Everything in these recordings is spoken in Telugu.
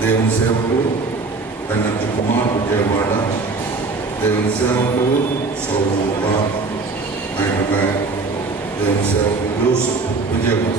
దేవుని సేవకులు తండ్రి కుమార్ విజయవాడ, దేవుని సేవకులు సౌరభ ఆయన, దేవుని సేవకులు విజయవాడ.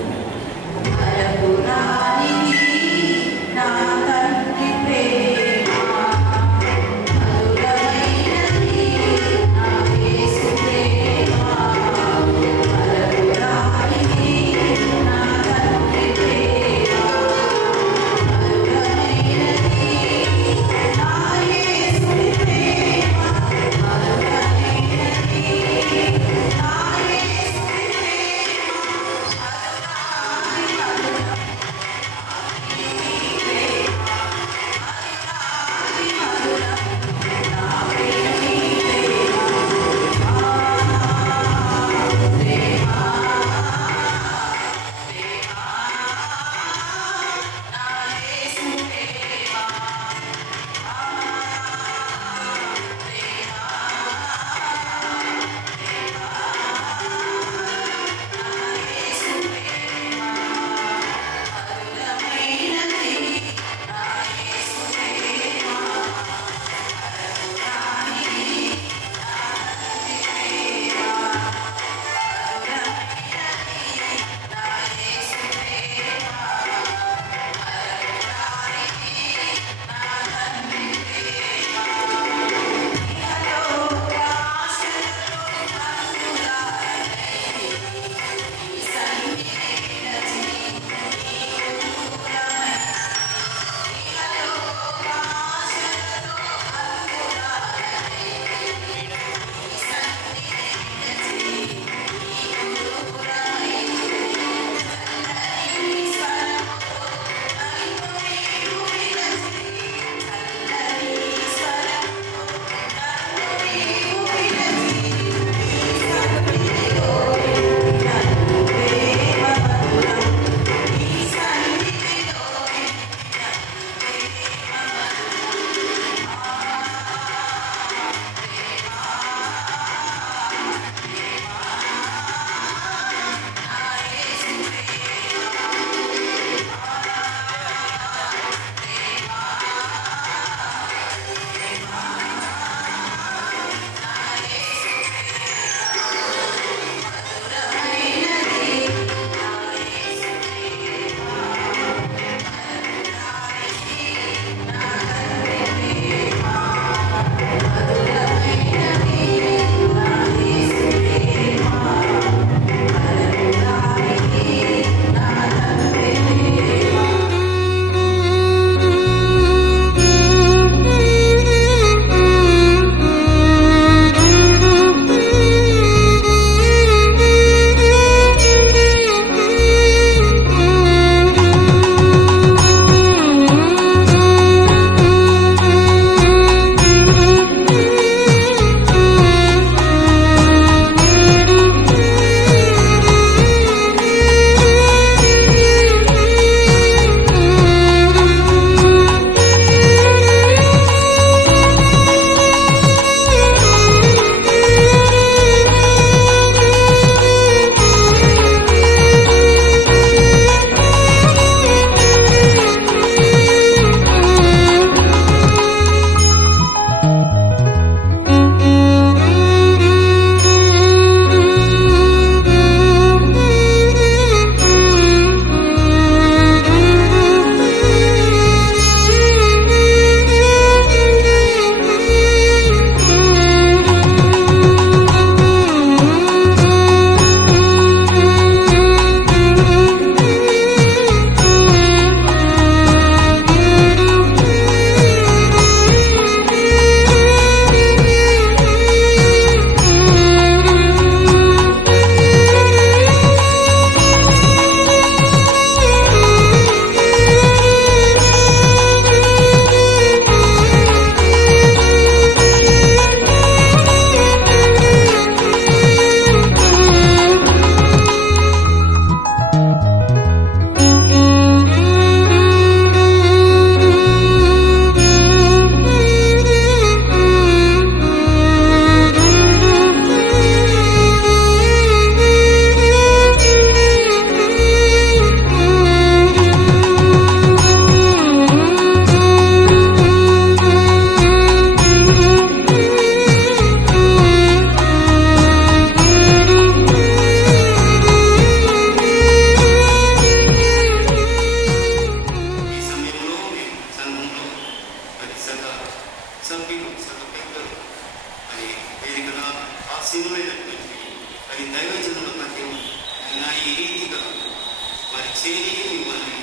చేయి మిమ్మల్ని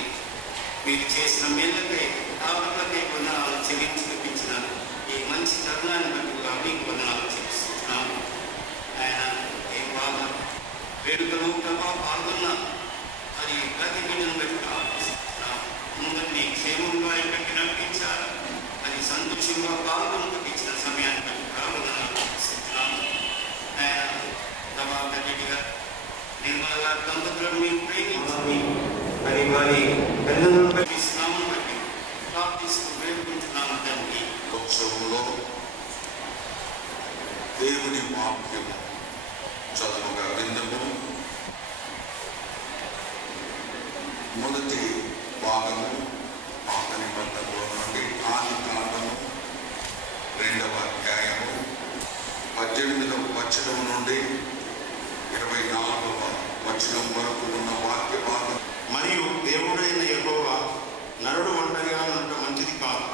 మీరు చేసిన మేళ్ళకై కావలకై వందనాలు చెల్లించి చూపించిన ఈ మంచి తరుణాన్ని బట్టి మీకు వందనాలు చెల్లిస్తున్నాము. ఆయన ఏం బాగా వేడుకలు ప్రభావ పాల్గొన్నా అది ప్రతి బిడ్డను బట్టి ప్రార్థిస్తున్నాము. ముందరిని క్షేమంగా ఎక్కడికి నడిపించారు, అది సంతోషంగా పాల్గొనకు ఇచ్చిన సమయాన్ని బట్టి వందనాలు చెల్లిస్తున్నాము. ఆయన ప్రభావ రెడ్డిగా నిర్మల గారి దంపతులను మీరు ప్రేమించి మరి వారి పిల్లలను బట్టి స్నామం బట్టి ప్రార్థిస్తూ వేడుకుంటున్నాము తండ్రి. ఉత్సవంలో దేవుని వాక్యము చదువుగా విందము. మొదటి భాగము పాత నిబంధనలో నుండి ఆదికాండము 2వ అధ్యాయము 18వ వచనం నుండి 24వ వచనం వరకు ఉన్న వాక్య భాగం. మరియు దేవుడైన యెహోవా నరుడు ఒంటరిగా ఉండటం మంచిది కాదు,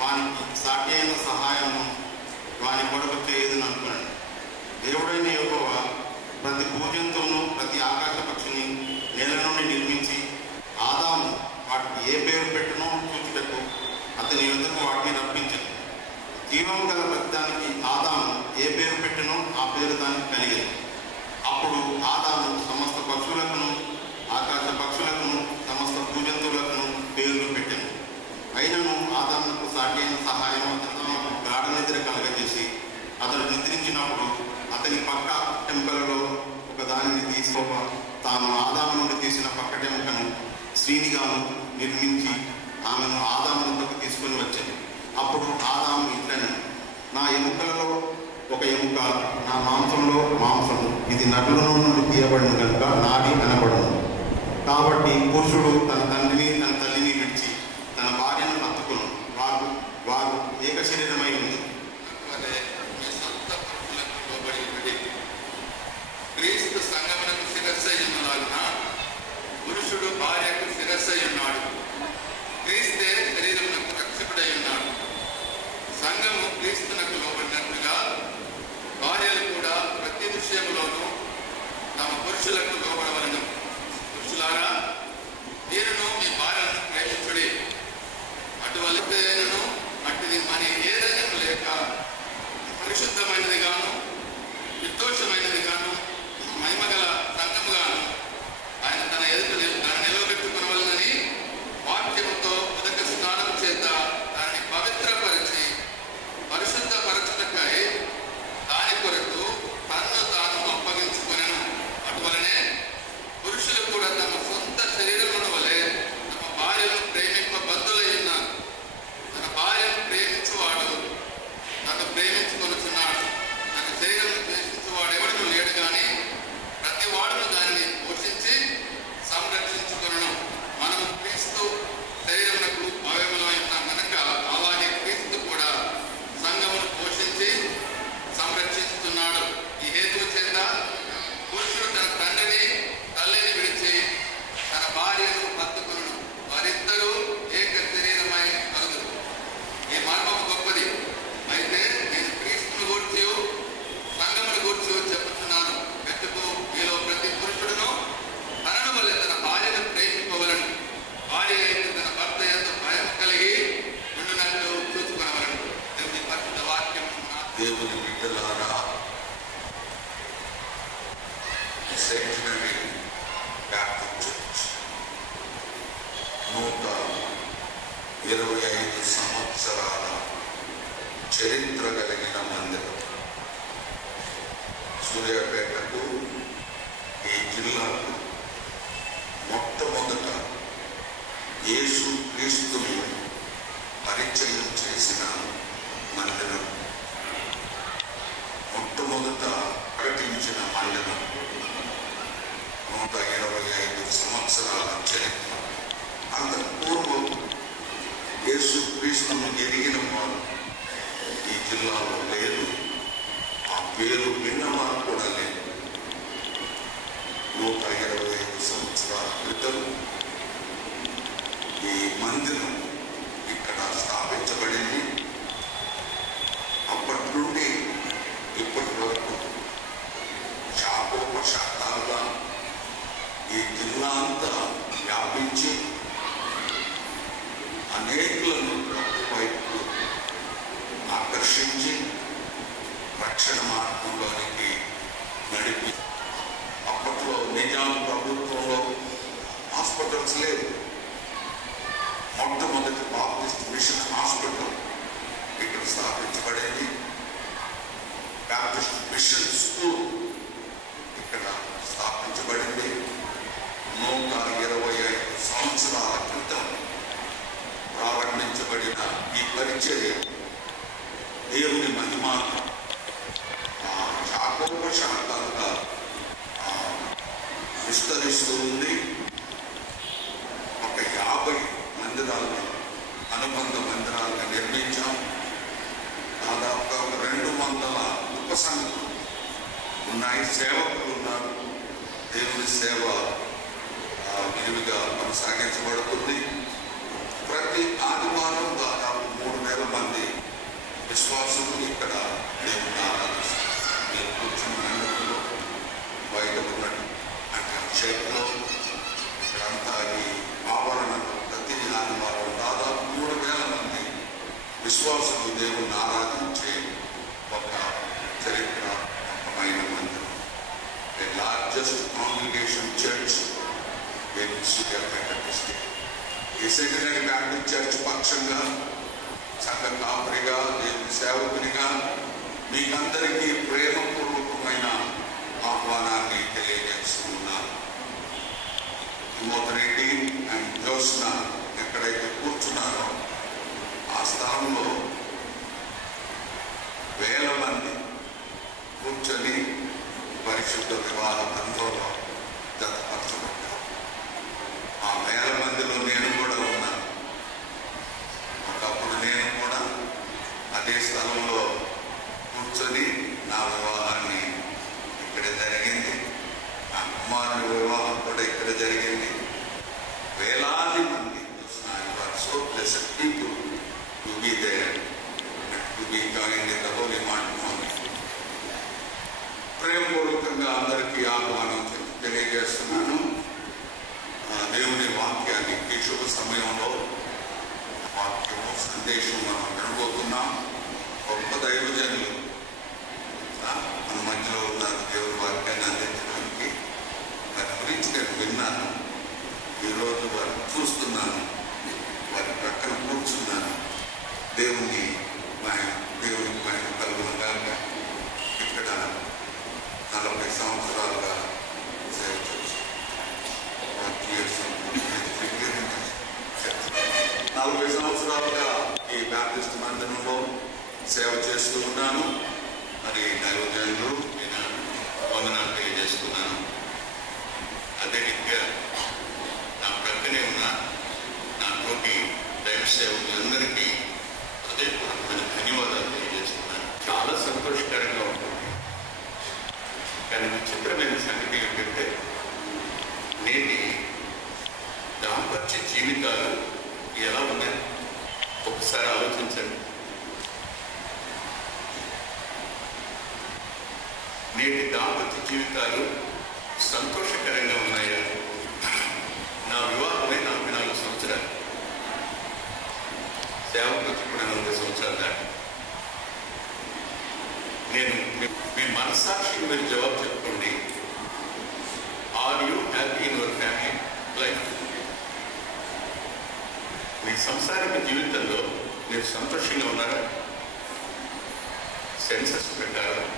వానికి సాటి అయిన సహాయము వాని కొరకు చేయదుననుకున్నాడు. దేవుడైన యెహోవా ప్రతి భూజంతువును ప్రతి ఆకాశ పక్షిని నేల నుండి నిర్మించి ఆదాము వాటికి ఏ పేరు పెట్టునో చూచుటకు అతని యుద్ధకు వాటిని రప్పించను. జీవం గల ప్రతిదానికి ఆదాము ఏ పేరు పెట్టునో ఆ పేరు దానికి కలిగేది. అప్పుడు ఆదాము సమస్త పశువులకును ఆకాశ పక్షులకును సమస్త భూజంతువులకును పేర్లు పెట్టాను. అయినను ఆదామునకు సాటి అయిన సహాయం అతను గాఢ నిద్ర కలగజేసి అతడు నిద్రించినప్పుడు అతని పక్క టెంకలలో ఒక దానిని తీసుకోక తాను ఆదాము నుండి తీసిన పక్క టెంకను స్త్రీనిగాను నిర్మించి ఆమెను ఆదాము వద్దకు తీసుకుని వచ్చాను. అప్పుడు ఆదాము ఇట్లను, నా ఎముకలలో ఒక ఎముక, నా మాంసంలో మాంసము, ఇది నరుల నుండి తీయబడిన కనుక నాడి అనబడును. కాబట్టి పురుషుడు తన తండ్రిని తన తల్లిని విడిచి తన భార్యను హత్తుకును, వారు ఏక శరీరమై ఉంది. క్రీస్తు సంగమునకు శిరస్సై ఉన్నలాగున పురుషుడు భార్యకు శిరస్సై ఉన్నాడు. క్రీస్తే శరీరమునకు రక్షకుడై ఉన్నాడు. సంఘము క్రీస్తునకు లోబడినట్లుగా భార్యలు కూడా ప్రతి విషయంలోనూ తమ పురుషులకు లోబడవలను. పురుషులారా, మీరును మీ భార్యలను ప్రేమించుడి. అటువలనను అటుది మరి ఏదైనా లేక పరిశుద్ధమైనది గాను నిర్దోషమైనది గాను మహిమగల సంఘముగాను ఆయన తన ఎదుట నిలవబెట్టుకునవలనని వాక్యముతో ఉదక స్నానం చేత దాన్ని పవిత్రపరిచి పరిశుద్ధపరచుటకై దాని కొరకు తన్ను తాను అప్పగించుకొనెను. అటువలనే పురుషులు కూడా తమ సొంత శరీరముల వలె తమ భార్యను ప్రేమింపబద్ధులై ఉన్నారు. తన భార్యను ప్రేమించువాడు తను ప్రేమించుకొనుచున్నాడు. తన శరీరం ద్వేషించువాడు ఎవడూ లేడు కానీ ప్రతి వాడును దానిని పోషించి సంరక్షించుకొనును. మనము క్రీస్తు శరీరమునకు అవయవమై ఉన్నాం కనుక అలాగే క్రీస్తు కూడా సంఘమును పోషించి సంరక్షిస్తున్నాడు. ఈ హేతువు చేత పురుషుడు తన తండ్రిని తల్లిని విడిచి తన భార్యను హత్తుకొనును, వారిద్దరూ ఏక శరీరమై కలుగురు. ఈ మార్గము గొప్పది. అయితే నేను క్రీస్తును గూర్చి సంఘమును గూర్చి చెప్పుతున్నాను. వెతుకు, మీలో ప్రతి పురుషుడును తనను వల్ల తన భార్యను ప్రేమింపవలను. భార్య అయితే తన భర్త యందు భయం కలిగి ఉండునట్లు చూసుకొనవలను. దేవుని పరిశుద్ధ వాక్యం. దేవుని బిడ్డలారా, సెంటినరీ బ్యాప్టిస్ట్ చర్చ్ 125 సంవత్సరాల చరిత్ర కలిగిన మందిరం. సూర్యాపేటకు, ఈ జిల్లాకు మొట్టమొదట యేసు క్రీస్తును పరిచయం చేసిన మందిరం, మొట్టమొదట ప్రకటించిన మందిరం. 125 సంవత్సరాల చరిత్ర. అంతకు పూర్వం యేసు క్రీస్తును ఎరిగిన వారు ఈ జిల్లాలో లేదు. ఆ పేరు విన్నవారు కూడా లేదు. 125 సంవత్సరాల క్రితం ఈ మందిరం ఇక్కడ స్థాపించబడింది. అప్పటి నుండి ఇప్పటి వరకు శాఖోపశాఖలుగా ఈ జిల్లా అంతా రక్షణ మార్గంలోనికి నడిపి అప్పట్లో నిజాం ప్రభుత్వంలో హాస్పిటల్స్ లేవు. మొట్టమొదటి బాప్టిస్ట్ మిషన్ హాస్పిటల్ ఇక్కడ స్థాపించబడేది. బాప్టిస్ట్ మిషన్ స్కూల్ ఇక్కడ స్థాపించబడింది. 125 సంవత్సరాల క్రితం ప్రారంభించబడిన ఈ పరిచర్య దేవుని మహిమ శాఖోపశాఖలుగా విస్తరిస్తూ ఉంది. ఒక 50 మందిరాలను అనుబంధ మందిరాలను నిర్మించాం. దాదాపుగా ఒక 200 ఉపసంఘాలు ఉన్నాయి. సేవకులు ఉన్నారు. దేవుని సేవ విరివిగా కొనసాగించబడుతుంది. ప్రతి ఆదివారం దాదాపు 3,000 మంది విశ్వాసులు ఇక్కడ దేవుని ఆరాధిస్తారు. మీరు కూర్చున్న మందిరంలో బయట ఉన్నట్టు అంటే చేతిలో ఇక్కడంతా ఈ ఆవరణలో ప్రతి ఆదివారం దాదాపు 3,000 మంది విశ్వాసులు దేవుని ఆరాధించే ఒక చరిత్రాత్మకమైన మందిరం. The largest congregation church in Suriapeta district. ఈ సెకండరీ బ్యాప్టిస్ట్ చర్చ్ పక్షంగా సంఘ కాపరిగా దేవుని సేవకునిగా మీకందరికీ ప్రేమపూర్వకమైన ఆహ్వానాన్ని తెలియజేస్తున్నాను. తిమోతిరెడ్డి అండ్ జోస్న ఎక్కడైతే కూర్చున్నారో ఆ స్థలంలో 1,000 మంది కూర్చొని పరిశుద్ధ వివాహ బంధంలో జతపరచబడ్డారు. ఆ 1,000 మందిలో నేను కూడా ఉన్నాను. ఒకప్పుడు నేను కూడా అదే స్థలంలో కూర్చొని నా వివాహాన్ని ఇక్కడ జరిగింది. నా కుమారుని వివాహం కూడా ఇక్కడ జరిగింది. వేలాది మంది so blessed people to be there and to be joined in the holy matrimony. ప్రేమపూర్వకంగా అందరికీ ఆహ్వానం తెలియజేస్తున్నాను. దేవుని వాక్యాన్ని ఈ శుభ సమయంలో వాక్యము సందేశం మనం వినబోతున్నాం. గొప్ప దైవజనులు మన మధ్యలో ఉన్నారు దేవుని వాక్యాన్ని అందించడానికి. వారి గురించి నేను విన్నాను. ఈరోజు వారిని చూస్తున్నాను, వారి ప్రక్కన కూర్చున్నాను. దేవునికి మహిమ కలుగునుగా. ఇక్కడ 40 సంవత్సరాలుగా సేవ చేశాను. 40 సంవత్సరాలుగా ఈ బాప్టిస్ట్ మందిరంలో సేవ చేస్తూ ఉన్నాను. మరి దైవజనులు నేను వందనాలు తెలియజేస్తున్నాను. అదే రీతిగా నా ప్రక్కనే ఉన్న నా తోటి దైవ సేవకులందరికీ హృదయపూర్వకమైన ధన్యవాదాలు తెలియజేస్తున్నాను. చాలా సంతోషకరంగా ఉంటుంది. కానీ విచిత్రమైన సంగతి ఏంటంటే నేటి దాంపత్య జీవితాలు ఎలా ఉన్నాయి ఒకసారి ఆలోచించండి. నేటి దాంపత్య జీవితాలు సంతోషకరంగా ఉన్నాయా? నా వివాహమై 44 సంవత్సరాలు, సేవకు కూడా 40 సంవత్సరాలు దాటి. నేను మీ మనస్సాక్షికి మీరు జవాబు చెప్పుకోండి. Are you happy in your family life? మీ సంసారిక జీవితంలో మీరు సంతోషంగా ఉన్నారా? సెన్సస్ ప్రకారం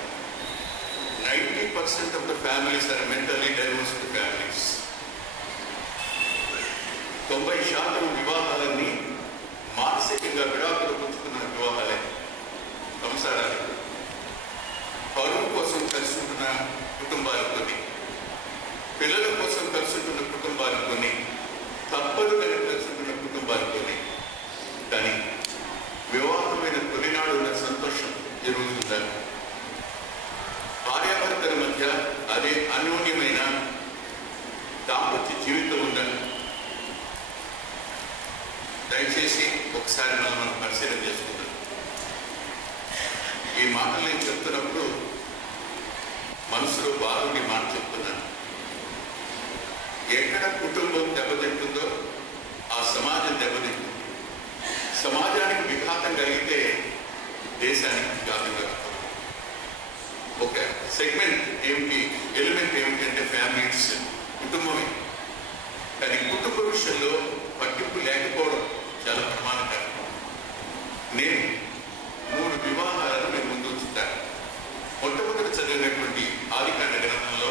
90% of the families are mentally divorced families. 90% వివాహాలన్నీ మానసికంగా విడాకులు పుచ్చుకున్న వివాహాలే. సంసారాలు పరువు కోసం కలిసి ఉంటున్న కుటుంబాలు కొన్ని, పిల్లల కోసం కలిసి ఉంటున్న కుటుంబాలు కొన్ని, తప్పదు కానీ కలిసి ఉంటున్న కుటుంబాలు కొన్ని. కానీ వివాహమైన తొలినాడు ఉన్న సంతోషం జరుగుతుందా? భార్యాభర్తల మధ్య అదే అన్యోన్యమైన దాంపత్య జీవితం ఉందని దయచేసి ఒకసారి మనం పరిశీలన చేసుకుందాం. ఈ మాటలు నేను చెప్తున్నప్పుడు మనసులో బాగుండి మాట చెప్తున్నాను. ఎక్కడ కుటుంబం దెబ్బతింటుందో ఆ సమాజం దెబ్బతింటుంది. సమాజానికి విఘాతం కలిగితే దేశానికి విఘాతం కలుగుతుంది. విషయంలో పట్టింపు లేకపోవడం చాలా ప్రమాదకరం. నేను 3 వివాహాలను నేను ముందు ఉంచుతాను. మొట్టమొదటి చదివినటువంటి ఆదికాండ గ్రంథంలో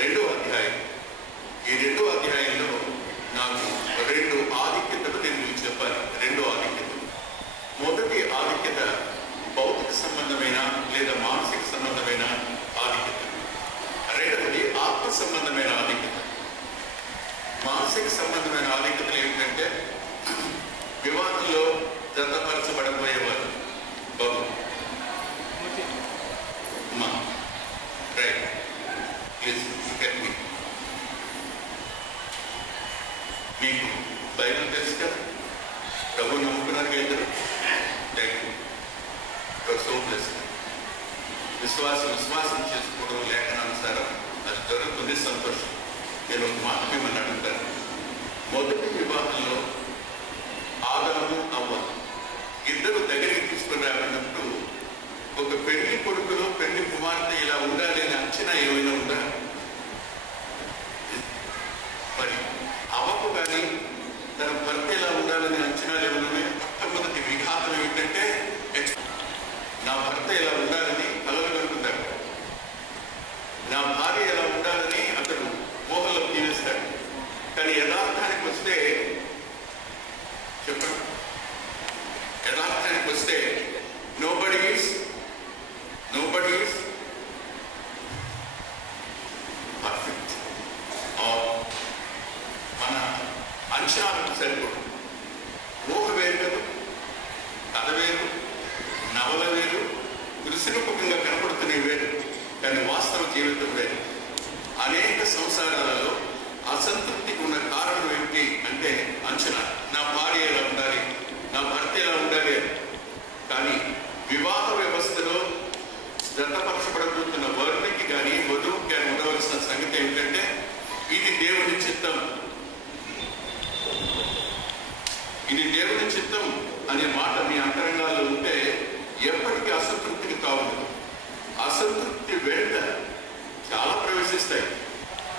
2వ అధ్యాయం. ఈ 2వ అధ్యాయంలో నాకు 2 ఆధిక్యతలు నేను మీకు చెప్పాలి. 2 ఆధిక్యతలు. మొదటి ఆధిక్యత భౌతిక సంబంధమైన లేదా మానసిక సంబంధమైన ఆధిక్యత. రెండవది ఆత్మ సంబంధమైన ఆధిక్యత. మానసిక సంబంధమైన ఆధిక్యతలు ఏమిటంటే వివాహంలో జతపరచబడబోయేవారు బాబు అమ్మా రైట్ ప్లీజ్ గెట్ మీ. మీకు బైబిల్ తెలుసు కదా, ప్రభు నమ్ముకున్నారు ఇద్దరు. విశ్వాసం చేసుకోవడం లేఖనానుసారం అది జరుగుతుంది, సంతోషం. నేను ఒక మాట మిమ్మల్ని అడుగుతాను. మొదటి వివాహంలో ఆదాము అవ్వ ఇద్దరు దగ్గరికి తీసుకుని రాబడినప్పుడు ఒక పెళ్లి కొడుకులో పెళ్లి కుమార్తె ఇలా ఉండాలి అని అంచనా ఏమైనా ఉందా? మరి అవ్వకు కానీ తన భర్త ఇలా ఉండాలని అంచనాలు ఏమైనా? మొట్టమొదటి విఘాతం ఏమిటంటే నా భర్త ఎలా ఉండాలని కలలు కలుగుతాడు, నా భార్య ఎలా ఉండాలని అతడు మోహంలో తీరుస్తాడు. కానీ యథార్థానికి వస్తే చెప్పండి, యథార్థానికి వస్తే నోబడీ ఈజ్ పర్ఫెక్ట్. మన అంచనాలకు సరిపోదు. ఊహ వేరు కదా, కథ వేరు, నవల వేరు, దృశ్యరూపకంగా కనపడుతున్నవి వేరు, కానీ వాస్తవ జీవితం వేరు. అనేక సంసారాలలో అసంతృప్తికి ఉన్న కారణం ఏమిటి అంటే అంచనా. నా భార్య ఎలా ఉండాలి, నా భర్త ఎలా ఉండాలి. కానీ వివాహ వ్యవస్థలో జతపరచబడబోతున్న వరునికి కానీ వధువుకి కానీ ఉండవలసిన సంగతి ఏమిటంటే ఇది దేవుని చిత్తం, ఇది దేవుని చిత్తం అనే మాట మీ అంతరంగాల్లో ఉంటే ఎప్పటికీ అసంతృప్తికి కావద్దు. అసంతృప్తి వెంట చాలా ప్రవేశిస్తాయి,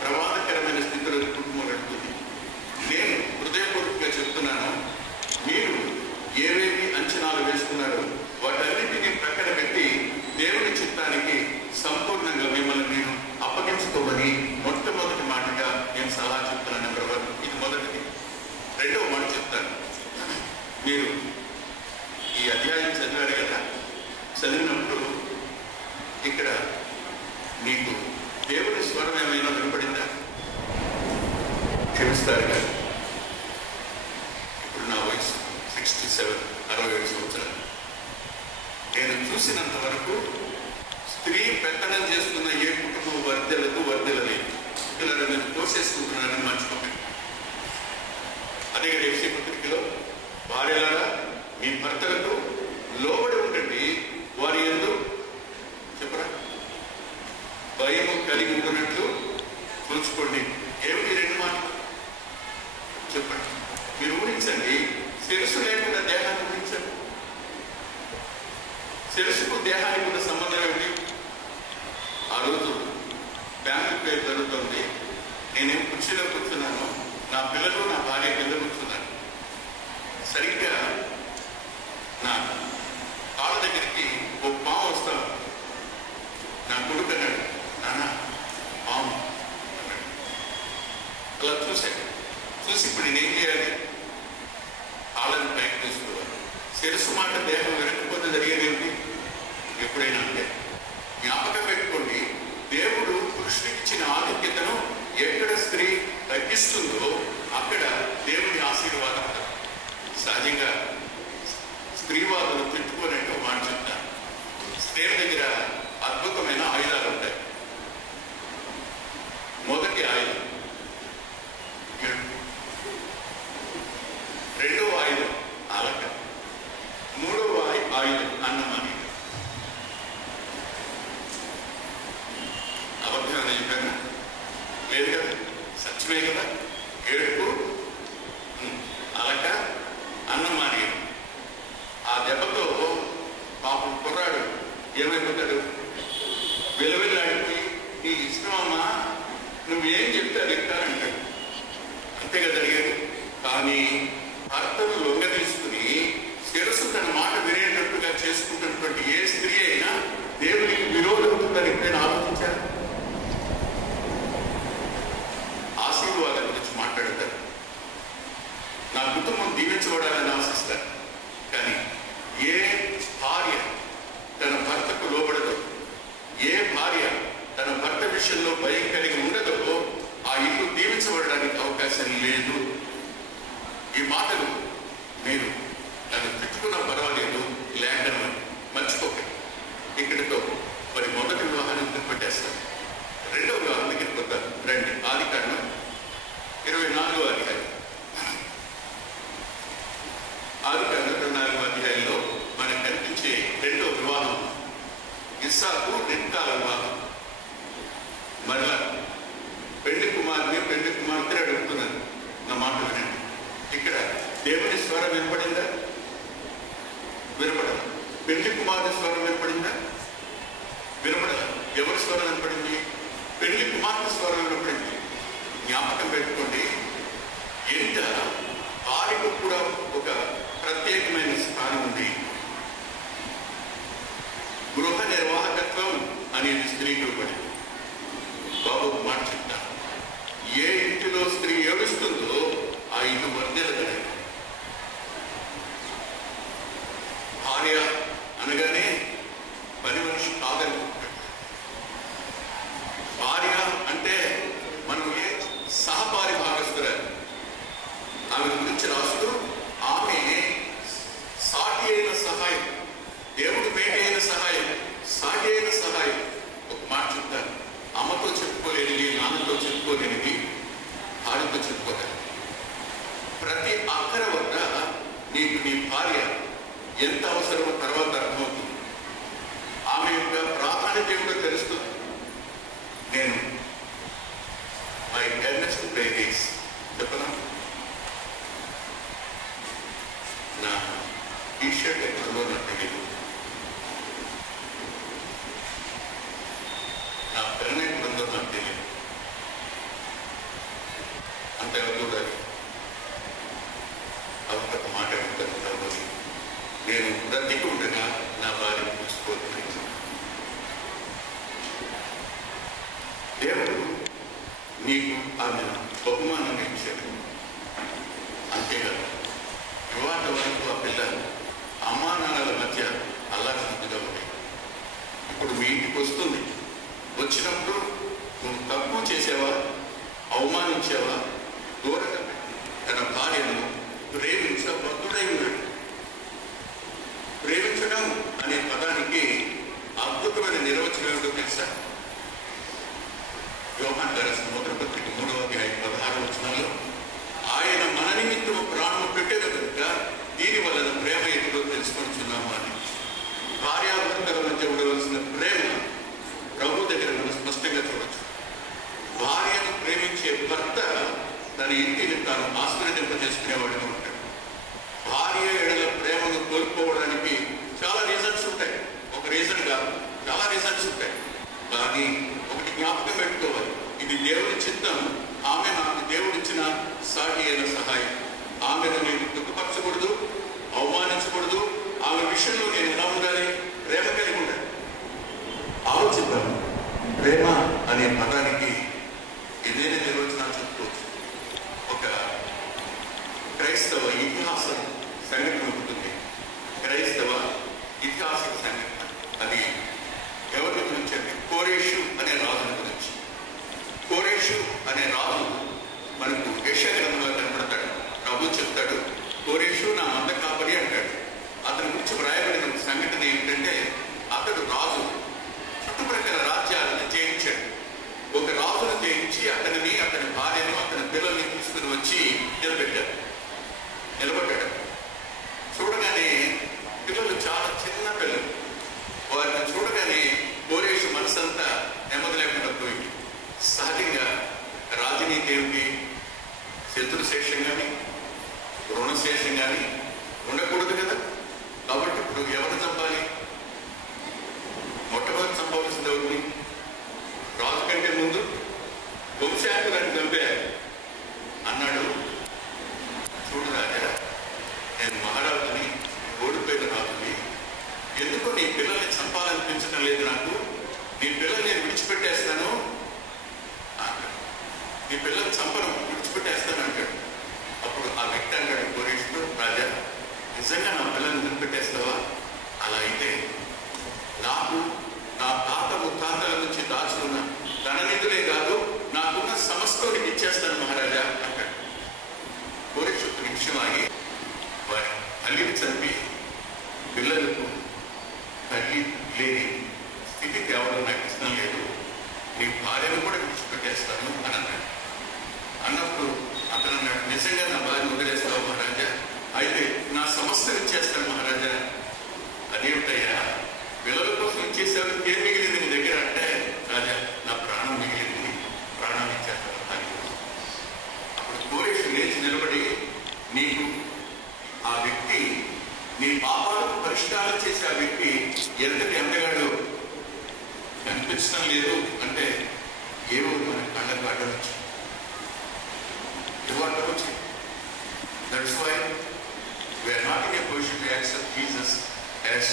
ప్రమాదకరమైన స్థితిలో కుటుంబం నడుపుతుంది. నేను హృదయపూర్వకంగా చెప్తున్నాను, మీరు ఏవేవి అంచనాలు వేసుకున్నారో వాటన్నింటినీ ప్రక్కన పెట్టి దేవుని చిత్తానికి సంపూర్ణంగా మిమ్మల్ని నేను అప్పగించుకోమని మొట్టమొదటి మాటగా నేను సలహా చెప్తున్నాను. నెంబర్ 1 ఇది మొదటిది. రెండవ మాట చెప్తాను. మీరు ఈ అధ్యాయం చదివారు కదా, చదివినప్పుడు ఇక్కడ మీకు దేవుని స్వరం ఏమైనా వినపడిందా? క్షమిస్తారు కదా, ఇప్పుడు నా వయసు 67 సంవత్సరాలు. నేను చూసినంత వరకు స్త్రీ పెత్తనం చేస్తున్న ఏ కుటుంబం వర్దెలలేదు. పిల్లలు నేను పోసేసుకుంటున్నానని మర్చిపోకండి. అదే ఎఫ్సీ పత్రికలో భార్యలారా మీ భర్తలకు లోబడి ఉండండి, వారి యందు చెప్పరా భయము కలిగి ఉంటున్నట్లు చూసుకోండి. ఏమిటి 2 మాటలు చెప్పండి. మీరు ఊహించండి, శిరస్సు లేకుండా దేహాన్ని ఊహించండి. శిరస్సుకు దేహానికి ఉన్న సంబంధం ఏమిటి? ఆ రోజు ఫ్యామిలీ ప్రేయర్ జరుగుతుంది. నేనేం కుర్చీలో కూర్చున్నాను, నా పిల్లలు నా భార్య కింద కూర్చున్నాను. సరిగ్గా నా కాళ్ళ దగ్గరికి ఓ పాము వస్తాను. నా కొడుకు అన్నాడు, నాన్న పాము అన్నాడు. అలా చూశాను. చూసి ఇప్పుడు నేనేం చేయాలి? కాళ్ళని పైకి తీసుకోవాలి. శిరస్సు మాట దేహం వెనకపోతే జరిగేది ఏమిటి? ఎప్పుడైనా అంటే జ్ఞాపకం పెట్టుకోండి, దేవుడు పురుషుడికి ఇచ్చిన ఆధిక్యతను ఎక్కడ స్త్రీ తగ్గిస్తుందో అక్కడ దేవుని ఆశీర్వాదం. సహజంగా స్త్రీవాదులు తిట్టుకోనంటే మాట చెప్తాను. స్త్రీల దగ్గర అద్భుతమైన ఆయుధాలు ఉంటాయి. మొదటి ఆయుధం రెండవ ఆయుధం అలక, మూడవ ఆయుధం అన్నమని. అబద్ధమైన చెప్పాను లేదు కదా, సత్యమే కదా. ఏడుపు, అలక, అన్నమాని. ఆ దెబ్బతో పాపం కుర్రాడు ఏమైపోతాడు? వెలువెల్లాడిపోయి నీ ఇష్టమమ్మా, నువ్వేం చెప్పి కానీ భర్తను లొంగ తీసుకుని శిరస్సు తన మాట వినేటట్టుగా చేసుకుంటున్నటువంటి ఏ స్త్రీ అయినా దేవునికి విరోధం ఉంటుందని ఎప్పుడైనా ఆలోచించారు? ఆశీర్వాదం గురించి మాట్లాడతారు, నా కుటుంబం దీవించబడాలని ఆశిస్తారు. కానీ ఏ భార్య తన భర్తకు లోబడదో, ఏ భార్య తన భర్త విషయంలో భయం కలిగి ఉండదో ఆ ఇల్లు దీవించబడడానికి అవకాశం లేదు. ఈ మాటలు మీరు నన్ను పెట్టుకున్న పర్వాలేదు, లేఖనం మర్చిపోకండి. ఇక్కడితో మరి మొదటి వివాహాన్ని పెట్టేస్తాను. రెండవ వివాహం దగ్గరికి వద్దాం రండి. ఆదికాండం 24వ అధ్యాయం. ఆదికాండం 24వ అధ్యాయంలో మనకు కనిపించే రెండవ వివాహం ఇస్సాకు రెబ్కాల వివాహం. మరలా పెళ్లి కుమార్తె అడుగుతున్నాను, నా మాట వినండి. ఇక్కడ దేవుని స్వరం వినపడిందా? వినపడదు. పెళ్లి కుమార్తె స్వరం వినపడిందా? వినపడదా. ఎవరి స్వరం వినపడింది? పెళ్లి కుమార్తె స్వరం వినపడింది. జ్ఞాపకం పెట్టుకోండి, ఎంత భార్యకు కూడా ఒక ప్రత్యేకమైన స్థానం ఉంది. గృహ నిర్వాహకత్వం అనేది స్త్రీకి ఇవ్వబడింది. బాబు మాట చెప్తాను, ఏ ఇంటిలో స్త్రీ ఏడుస్తుందో ఆ ఇల్లు వర్ధిల్లదు. భార్య అనగానే పని మనిషి కాదనుకుంటాడు. భార్య అంటే మనం సహపారి భాగస్తురాలు. ఆమె గురించి రాస్తూ ఆమె సాటి అయిన సహాయం, దేవుడు మేటి అయిన సహాయం, సాటి అయిన సహాయం. ఒక మాట చెప్తాను, అమ్మతో చెప్పుకోలేనిది, నాన్నతో చెప్పుకోలేనిది భార్యతో చెప్పుకోలేదు. ప్రతి అక్కర వద్ద నీకు నీ భార్య ఎంత అవసరమో తర్వాత అర్థమవుతుంది. ఆమె యొక్క ప్రాధాన్యత ఏమిటో తెలుస్తుంది. నేను మై ఎర్నెస్ట్ ప్రేయర్స్ చెప్పనా, నా టీషర్ట్ ఎక్కడో నాకు తెలియదు, నా పెన్ ఎక్కడుందో నాకు తెలియదు, అంత ఎవరు ఒక మాట అడుగుతాను. నేను బ్రతికి ఉండగా నా భార్య చూసుకోవచ్చు. దేవుడు నీకు ఆమె బహుమానం ఇచ్చాడు. అంతేకాదు, వివాహ వరకు ఆ పిల్ల అమ్మా నాన్నల మధ్య అల్లాడుతుందిగా ఉంది. ఇప్పుడు మీ ఇంటికి వస్తుంది. వచ్చినప్పుడు నువ్వు తక్కువ చేసావా, అవమానించావా? దూరంగా తన భార్యను ప్రేమించబద్ధుడై ఉన్నాడు. ప్రేమించడం అనే పదానికి అద్భుతమైన నిర్వచనం ఏమిటో తెలుసా? యోహాను రాసిన మొదటి పత్రిక 3వ అధ్యాయం 16వ వచనంలో ఆయన మన నిమిత్తము ప్రాణము పెట్టేది కనుక దీని వలన ప్రేమ ఎప్పుడో తెలుసుకొనిచున్నాము అని. భార్యాభర్తల మధ్య ఉండవలసిన ప్రేమ ప్రభు దగ్గర మనం స్పష్టంగా చూడవచ్చు. భార్యను ప్రేమించే భర్త తన ఇంటిని తాను ఆశీర్వదింపజేసుకునేవాడుగా ఉంటాడు. భార్య ఎడల ప్రేమను కోల్పోవడానికి చాలా రీజన్స్ ఉంటాయి. ఒక రీజన్ కాదు, చాలా రీజన్స్ ఉంటాయి. కానీ ఒకటి జ్ఞాపకం పెట్టుకోవాలి, ఇది దేవుని చిత్తం. ఆమె నాకు దేవుడిచ్చిన సాటి అయిన సహాయం. ఆమెను నేను దుఃఖపరచకూడదు, అవమానించకూడదు. ఆమె విషయంలో నేను ఎలా ఉండాలి? ప్రేమ కలిగి ఉండాలి. ఆలోచిద్దాం. ప్రేమ అనే పదానికి ఏదైనా నిర్వచనాలు చెప్పుకోవచ్చు. ఒక క్రైస్తవ ఇతిహాస సంఘటన ఉంటుంది. క్రైస్తవ ఇతిహాస సంఘటన. అది ఎవరి గురించి అంటే కోరేషు అనే రాజుల గురించి. కోరేషు అనే రాజు మనకు యెషయా గ్రంథంలో కనపడతాడు. ప్రభు చెప్తాడు, కోరేషు నా మంద కాపరి అంటాడు. అతని గురించి వ్రాయబడిన సంఘటన ఏమిటంటే, అతడు రాజు చుట్టుప్రక్కల రాజ్యాలను జయించాడు. ఒక రాజును జయించి అతనిని, అతని భార్యను, అతని పిల్లల్ని తీసుకుని వచ్చి నిలబడ్డాడు. చూడగానే పిల్లలు చాలా చిన్న పిల్లలు. వారిని చూడగానే కోరేషు మనసంతా నెమ్మది లేకుండా పోయింది. సహజంగా రాజనీతి ఏమిటి? శత్రుశేషం కానీ రుణశేషం కానీ ఉండకూడదు కదా. కాబట్టి ఇప్పుడు ఎవరిని చంపాలి? మొట్టమొదటి చంపవలసింది ఎవరిని? రాజు కంటే ముందు వంశాంకురాన్ని చంపారు అన్నాడు. నిజంగా నా పిల్లల్ని నిలబెట్టేస్తావా? అలా అయితే నాకు నా తాత ముత్తాతల నుంచి దాచుకున్న ధన నిధులే కాదు, నాకున్న సమస్తానికి ఇచ్చేస్తాను మహారాజా అంటాడు. కోరిషుడు నిమిషం ఆగి వారి తల్లిని చంపి పిల్లలకు తల్లి లేని స్థితి తేవడం నాకు ఇష్టం లేదు, నీ భార్యను కూడా విడిచిపెట్టేస్తాను అని అన్నాడు. అన్నప్పుడు అతను అన్నాడు, నిజంగా నా భార్యను వదిలేస్తావు మహారాజా? అయితే నా సమస్యను ఇచ్చేస్తాను మహారాజా. అదేమిటయ్యా, పిల్లల కోసం ఇచ్చేసావు, ఏం మిగిలింది నీ దగ్గర అంటే, రాజా నా ప్రాణం మిగిలింది, ప్రాణం ఇచ్చేస్తాను దానికోసం. అప్పుడు కోరేషు లేచి నిలబడి, నీకు ఆ వ్యక్తి నీ పాపాలకు పరిష్కారం చేసే ఆ వ్యక్తి ఎంతటి అందగాడో కనిపించడం లేదు అంటే ఏవో మన కళ్ళకు అడ్డం వచ్చింది, ఏవో అడ్డం వచ్చింది. That's why we are not in a position to accept Jesus as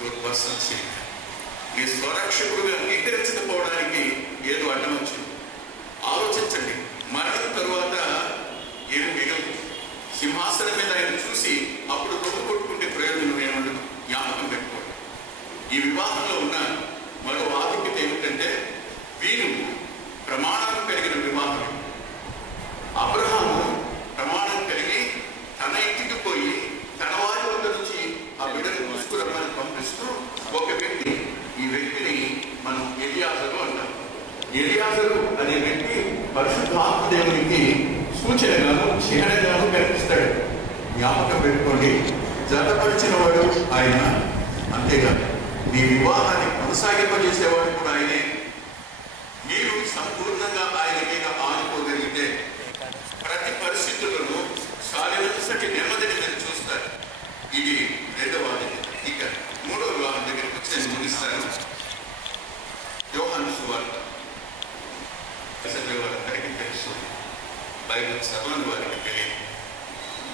your personal Savior. నీ స్వరక్షకుడుగా అంగీకరించకపోవడానికి ఏదో అడ్డం వచ్చింది. ఆలోచించండి, మరణం తరువాత ఏమి మిగలదు. సింహాసనం మీద ఆయన చూసి అప్పుడు కొట్టు కొట్టుకుంటే ప్రయోజనం ఏమన్నా జ్ఞాపకం పెట్టుకోండి. ఈ వివాహంలో ఉన్న మరో ఆధిక్యత ఏమిటంటే వీరు ప్రమాణం కలిగిన వివాహం. అబ్రహాము ప్రమాణం కలిగి తన ఇంటికి పోయి తన వారి వద్ద నుంచి ఆ బిడ్డను తీసుకురమ్మని పంపిస్తూ ఒక వ్యక్తి, ఈ వ్యక్తిని మనం ఎలియాజరు అంటాం. ఎలియాజరు అనే వ్యక్తి పరిశుద్ధాత్మ దేవునికి సూచనగాను చిహ్నగాను కనిపిస్తాడు. జ్ఞాపకం పెట్టుకోండి, జతపరిచిన వాడు ఆయన. అంతేగాదు మీ వివాహాన్ని కొనసాగింపజేసేవాడు కూడా ఆయనే. మీరు సంపూర్ణంగా ఆయన మీద ఆనుకోగలిగితే ప్రతి పరిస్థితులను సాలినంతటి నెమ్మదిని మీరు చూస్తారు. ఇది రెండవ ఆధిక్యత. ఇక మూడవ వివాహం దగ్గరికి వచ్చి నేను ముగిస్తాను. యోహాను సువార్త వారందరికీ తెలుసు, బైబిల్ చదవని వారికి తెలియదు.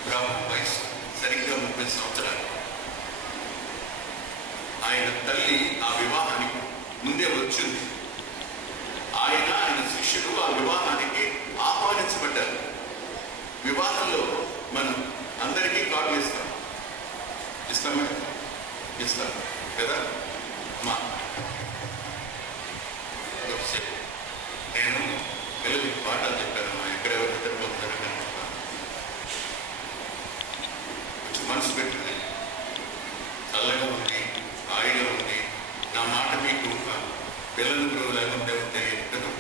బ్రాహ్మణ వయసు సరిగ్గా 30 సంవత్సరాలు. ఆయన తల్లి ఆ వివాహానికి ముందే వచ్చింది. ఆయన శిష్యుడు ఆ వివాహానికి ఆహ్వానించబడ్డారు. వివాహంలో మనం అందరికీ కార్డులు ఇస్తాం కదా. అమ్మా నేను పిల్లలకి పాఠాలు చెప్పాను, మా ఎక్కడెవరు తిరుగుతారు కొంచెం మనసు పెట్టింది, చల్లగా ఉంది, హాయిగా ఉంది. నా మాట మీకు పిల్లల గురువు లేకుంటే తెలియదు.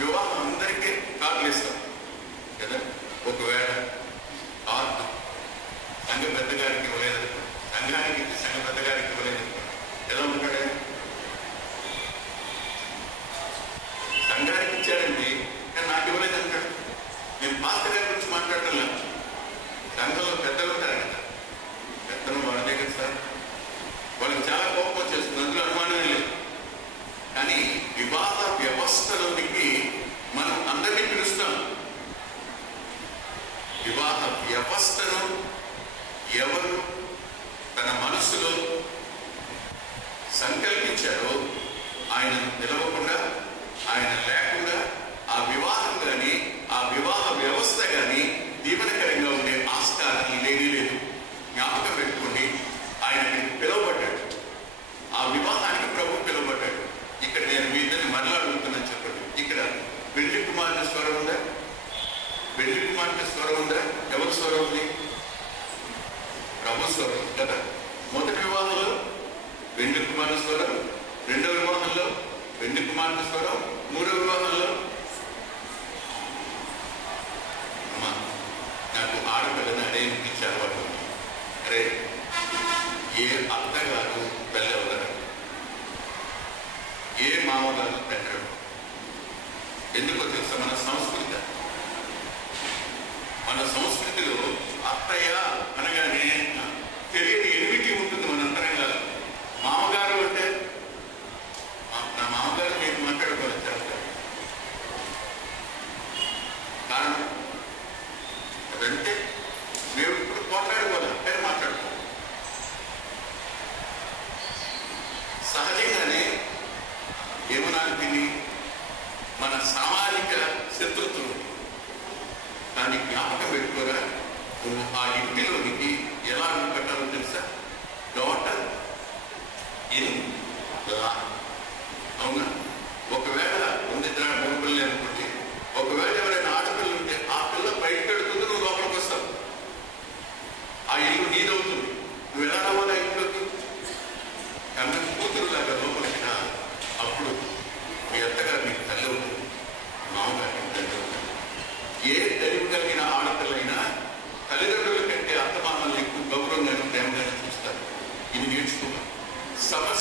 వివాహం అందరికీ కార్డులు ఇస్తాం కదా. ఒకవేళ కార్డు సంఘ పెద్దగారికి ఇవ్వలేదు, సంఘానికి సంఘ పెద్దగారికి ఇవ్వలేదు, ఎలా ఉంటాడే? సంఘానికి ఇచ్చాడండి కానీ నాకు ఇవ్వలేదు అంటాడు. నేను పాస్టర్ గారి గురించి మాట్లాడటం, సంఘంలో పెద్దలు ఉంటారు కదా, పెద్దలు వాళ్ళ దగ్గర సార్ వాళ్ళకి చాలా కోపం వచ్చేస్తుంది, అందులో అనుమానమే లేదు. కానీ వివాహ వ్యవస్థలోనికి మనం అందరినీ పిలుస్తాం. వివాహ వ్యవస్థను ఎవరు తన మనసులో సంకల్పించారో ఆయన నిలవకుండా, ఆయన లేకుండా ఆ వివాహం కానీ ఆ వివాహ వ్యవస్థ కానీ దీవెనకరంగా ఉండే ఆస్కారం లేనే లేదు. జ్ఞాపకం పెట్టుకోండి, ఆయన పిలువబడ్డాడు, ఆ వివాహానికి ప్రభు పిలువబడ్డాడు. ఇక్కడ నేను మీ ఇద్దరిని మరలా అడుగుతున్నాను, చెప్పండి, ఇక్కడ పెళ్లి కుమారుని స్వరం ఉందా? పెళ్లి కుమారుని స్వరం ఉందా? ఎవరి స్వరం ఉంది? ప్రభు స్వరం కదా. మొదటి వివాహంలో పెళ్లి కుమారుని స్వరం, రెండవ వివాహంలో పెళ్లి కుమారుని స్వరం, మూడవ వివాహంలో అమ్మా నాకు ఆడపిల్లని అడిగించారు వాళ్ళు. అరే ఏ అత్తగారు వెళ్ళవరు, ఏ మామగారు పెట్టరు. ఎందుకో తెలుసా? మన సంస్కృతి, మన సంస్కృతిలో అత్తయ్య అనగానే తెలియని ఎనిమిటీ ఉంటుంది మన అంతరంగా. మామగారు అంటే నా మామగారు మీరు మాట్లాడుకోవాలి చెప్తారు. కారణం అదంటే మేము ఇప్పుడు మాట్లాడుకోవాలి, పేరు మాట్లాడుకోవాలి. సహజంగానే ఏమనాలి, మన సామాజిక శత్రుత్వం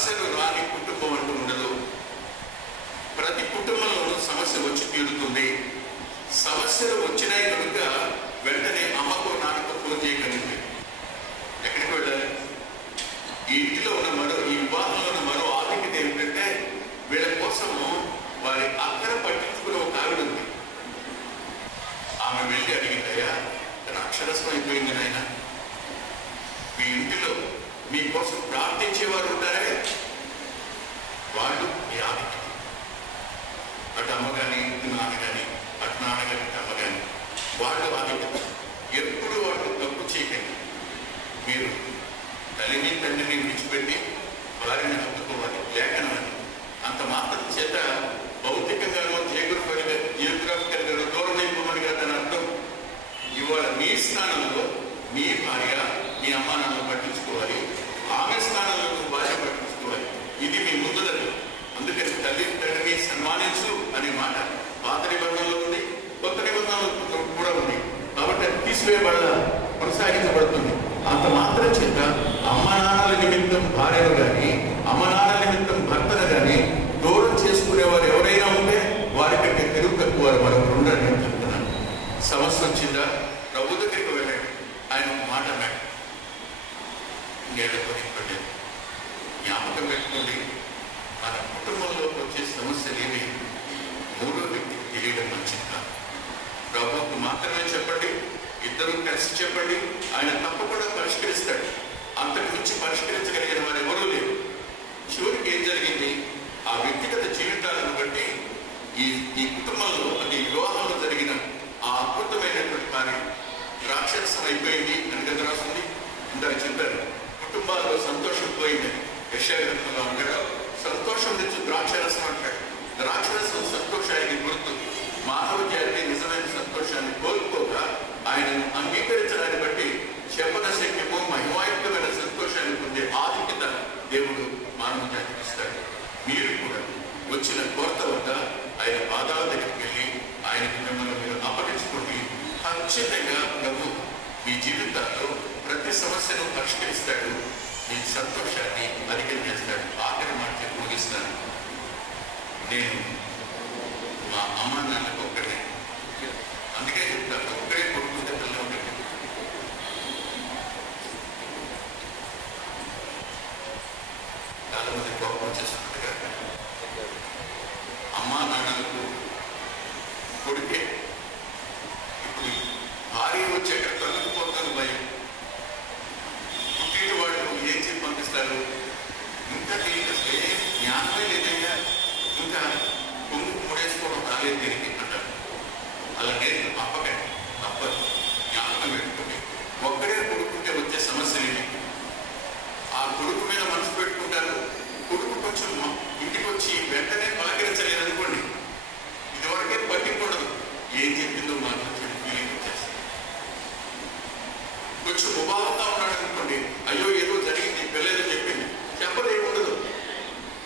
సమస్యలు రాని కుటుంబం అంటూ ఉండదు. ప్రతి కుటుంబంలోనూ సమస్య వచ్చి తీరుతుంది. సమస్యలు వచ్చినాయి కనుక వెంటనే అమ్మకు నాన్నకు ఫోన్ చేయగలిగింది. ఎక్కడికి వెళ్ళాలి? ఈ ఇంటిలో ఉన్న ఈ వివాహంలో ఉన్న మరో ఆధిక్యత ఏమిటంటే వీళ్ళ కోసము వారి అక్కర పట్టించుకునే ఒక ఆవిడ ఉంది. ఆమె వెళ్ళి అడిగిందయ్యా, అక్షరస్వం అయిపోయింది నాయన, మీ ఇంటిలో మీకోసం ప్రార్థించేవారు ఉంటారే, వాళ్ళు మీ ఆధిక్యత. అటు అమ్మ కానీ ఇటు నాన్న కానీ, అటు నాన్నగారి అమ్మ కానీ, వాళ్ళు ఆధిక్యత. ఎప్పుడు వాళ్ళు తప్పు చేయకండి. మీరు తల్లిని తండ్రిని విడిచిపెట్టి వారిని హత్తుకోవాలి. లేఖనం అని అంత మాత్రం చేత భౌతికంగానో జియోగ్రాఫికల్గానో దూరం అయిపోమని కదా దాని అర్థం. ఇవాళ మీ స్థానంలో మీ భార్య మీ అమ్మా నాన్న పట్టించుకోవాలి, ఆమె స్థానంలో నువ్వు భార్య పట్టించుకోవాలి. ఇది మీ ముందుదలు. అందుకని తల్లి తండ్రిని సన్మానించు అనే మాట పాత నిబంధనలో ఉంది, కొత్త నిబంధనలో కూడా ఉంది. కాబట్టి అది తీసివేయబడ కొనసాగించబడుతుంది. అంత మాత్రం చేత అమ్మ నాన్నల నిమిత్తం భార్యను కానీ అమ్మ నాన్నల నిమిత్తం భర్తను కానీ దూరం చేసుకునేవారు ఎవరైనా ఉంటే వారికంటే తెలుగు తక్కువ వారు మరొకరు ఉండాలని నేను చెప్తున్నాను. సమస్య వచ్చిందా ప్రభు దగ్గరికి వెళ్ళాడు. ఆయన ఒక మాట అన్నాడు, నేళ్లతో నింపలేదు. జ్ఞాపకం పెట్టుకోండి, మన కుటుంబంలోకి వచ్చే సమస్యలు ఏమి మూడో వ్యక్తికి తెలియడం మంచిది కాదు. ప్రభువుకు మాత్రమే చెప్పండి, ఇద్దరు కలిసి చెప్పండి, ఆయన తప్పకుండా పరిష్కరిస్తాడు. అంతకు మించి పరిష్కరించగలిగిన వారు ఎవరూ లేరు. చివరికి ఏం జరిగింది? ఆ వ్యక్తిగత జీవితాలను బట్టి ఈ కుటుంబంలో అంటే ఈ వివాహంలో జరిగిన ఆ అద్భుతమైనటువంటి కార్యం ద్రాక్షరసం అయిపోయింది అని కదా రాస్తుంది. ఇందాక చెప్పారు, కుటుంబాల్లో సంతోషం పోయిందని. యెషయా గ్రంథంలో అంటాడు, సంతోషం నుంచి ద్రాక్షరసం అంటాడు. ద్రాక్షరసం సంతోషానికి గుర్తు. మానవ జాతి నిజమైన సంతోషాన్ని కోల్పోగా ఆయనను అంగీకరించడాన్ని బట్టి శక్యము మహిమాయుక్తమైన సంతోషాన్ని పొందే ఆధిక్యత దేవుడు మానవ జాతికి ఇస్తాడు. మీరు కూడా వచ్చిన కోరత వద్ద ఆయన పాదాల దగ్గరికి వెళ్ళి ఆయనకి మిమ్మల్ని మీరు అప్పగించుకోండి. ఖచ్చితంగా ప్రభు మీ జీవితాల్లో ప్రతి సమస్యను పరిష్కరిస్తాడు, మీ సంతోషాన్ని అధికం చేస్తాడు. ఆఖరి మాట ముగిస్తాను. నేను మా అమ్మ నాన్నకు ఒక్కడే, అందుకే చెప్తాను, ఒక్కడే కొడుకుంటే పిల్లలు ఉంటుంది. చాలా మంది కోపం వచ్చేసినట్టుగా అమ్మా నాన్నలకు కొడుకే. ఇప్పుడు భార్య వచ్చాక తొలగిపోతాను భయం. పుట్టిన వాళ్ళు ఏం చెప్పి పంపిస్తారు? ఇంకా దీనికి అసలు ఏ జ్ఞానమే లేదయ్యా, ఇంకా కొంగు ముడేసుకోవడం రాలేదు దీనికి అంటారు. అలా నేను పంపకండి, తప్పదు. జ్ఞాపకం పెట్టుకోండి, ఒక్కడే కొడుకుంటే వచ్చే సమస్యలు ఆ కొడుకు మీద మనసు పెట్టుకుంటారు. కొడుకు కొంచెం ఇంటికి వచ్చి వెంటనే పలకరించలేదు అనుకోండి, ఇదివరకే పట్టింపడదు. ఏం చెప్పిందో మాత్రం చెడు ఫీలింగ్ వచ్చేస్తుంది. కొంచెం ఉపాధంగా ఉన్నాడు అనుకోండి, అయ్యో ఏదో జరిగింది, పిల్లేదో చెప్పింది, చెప్పలేకుండదు.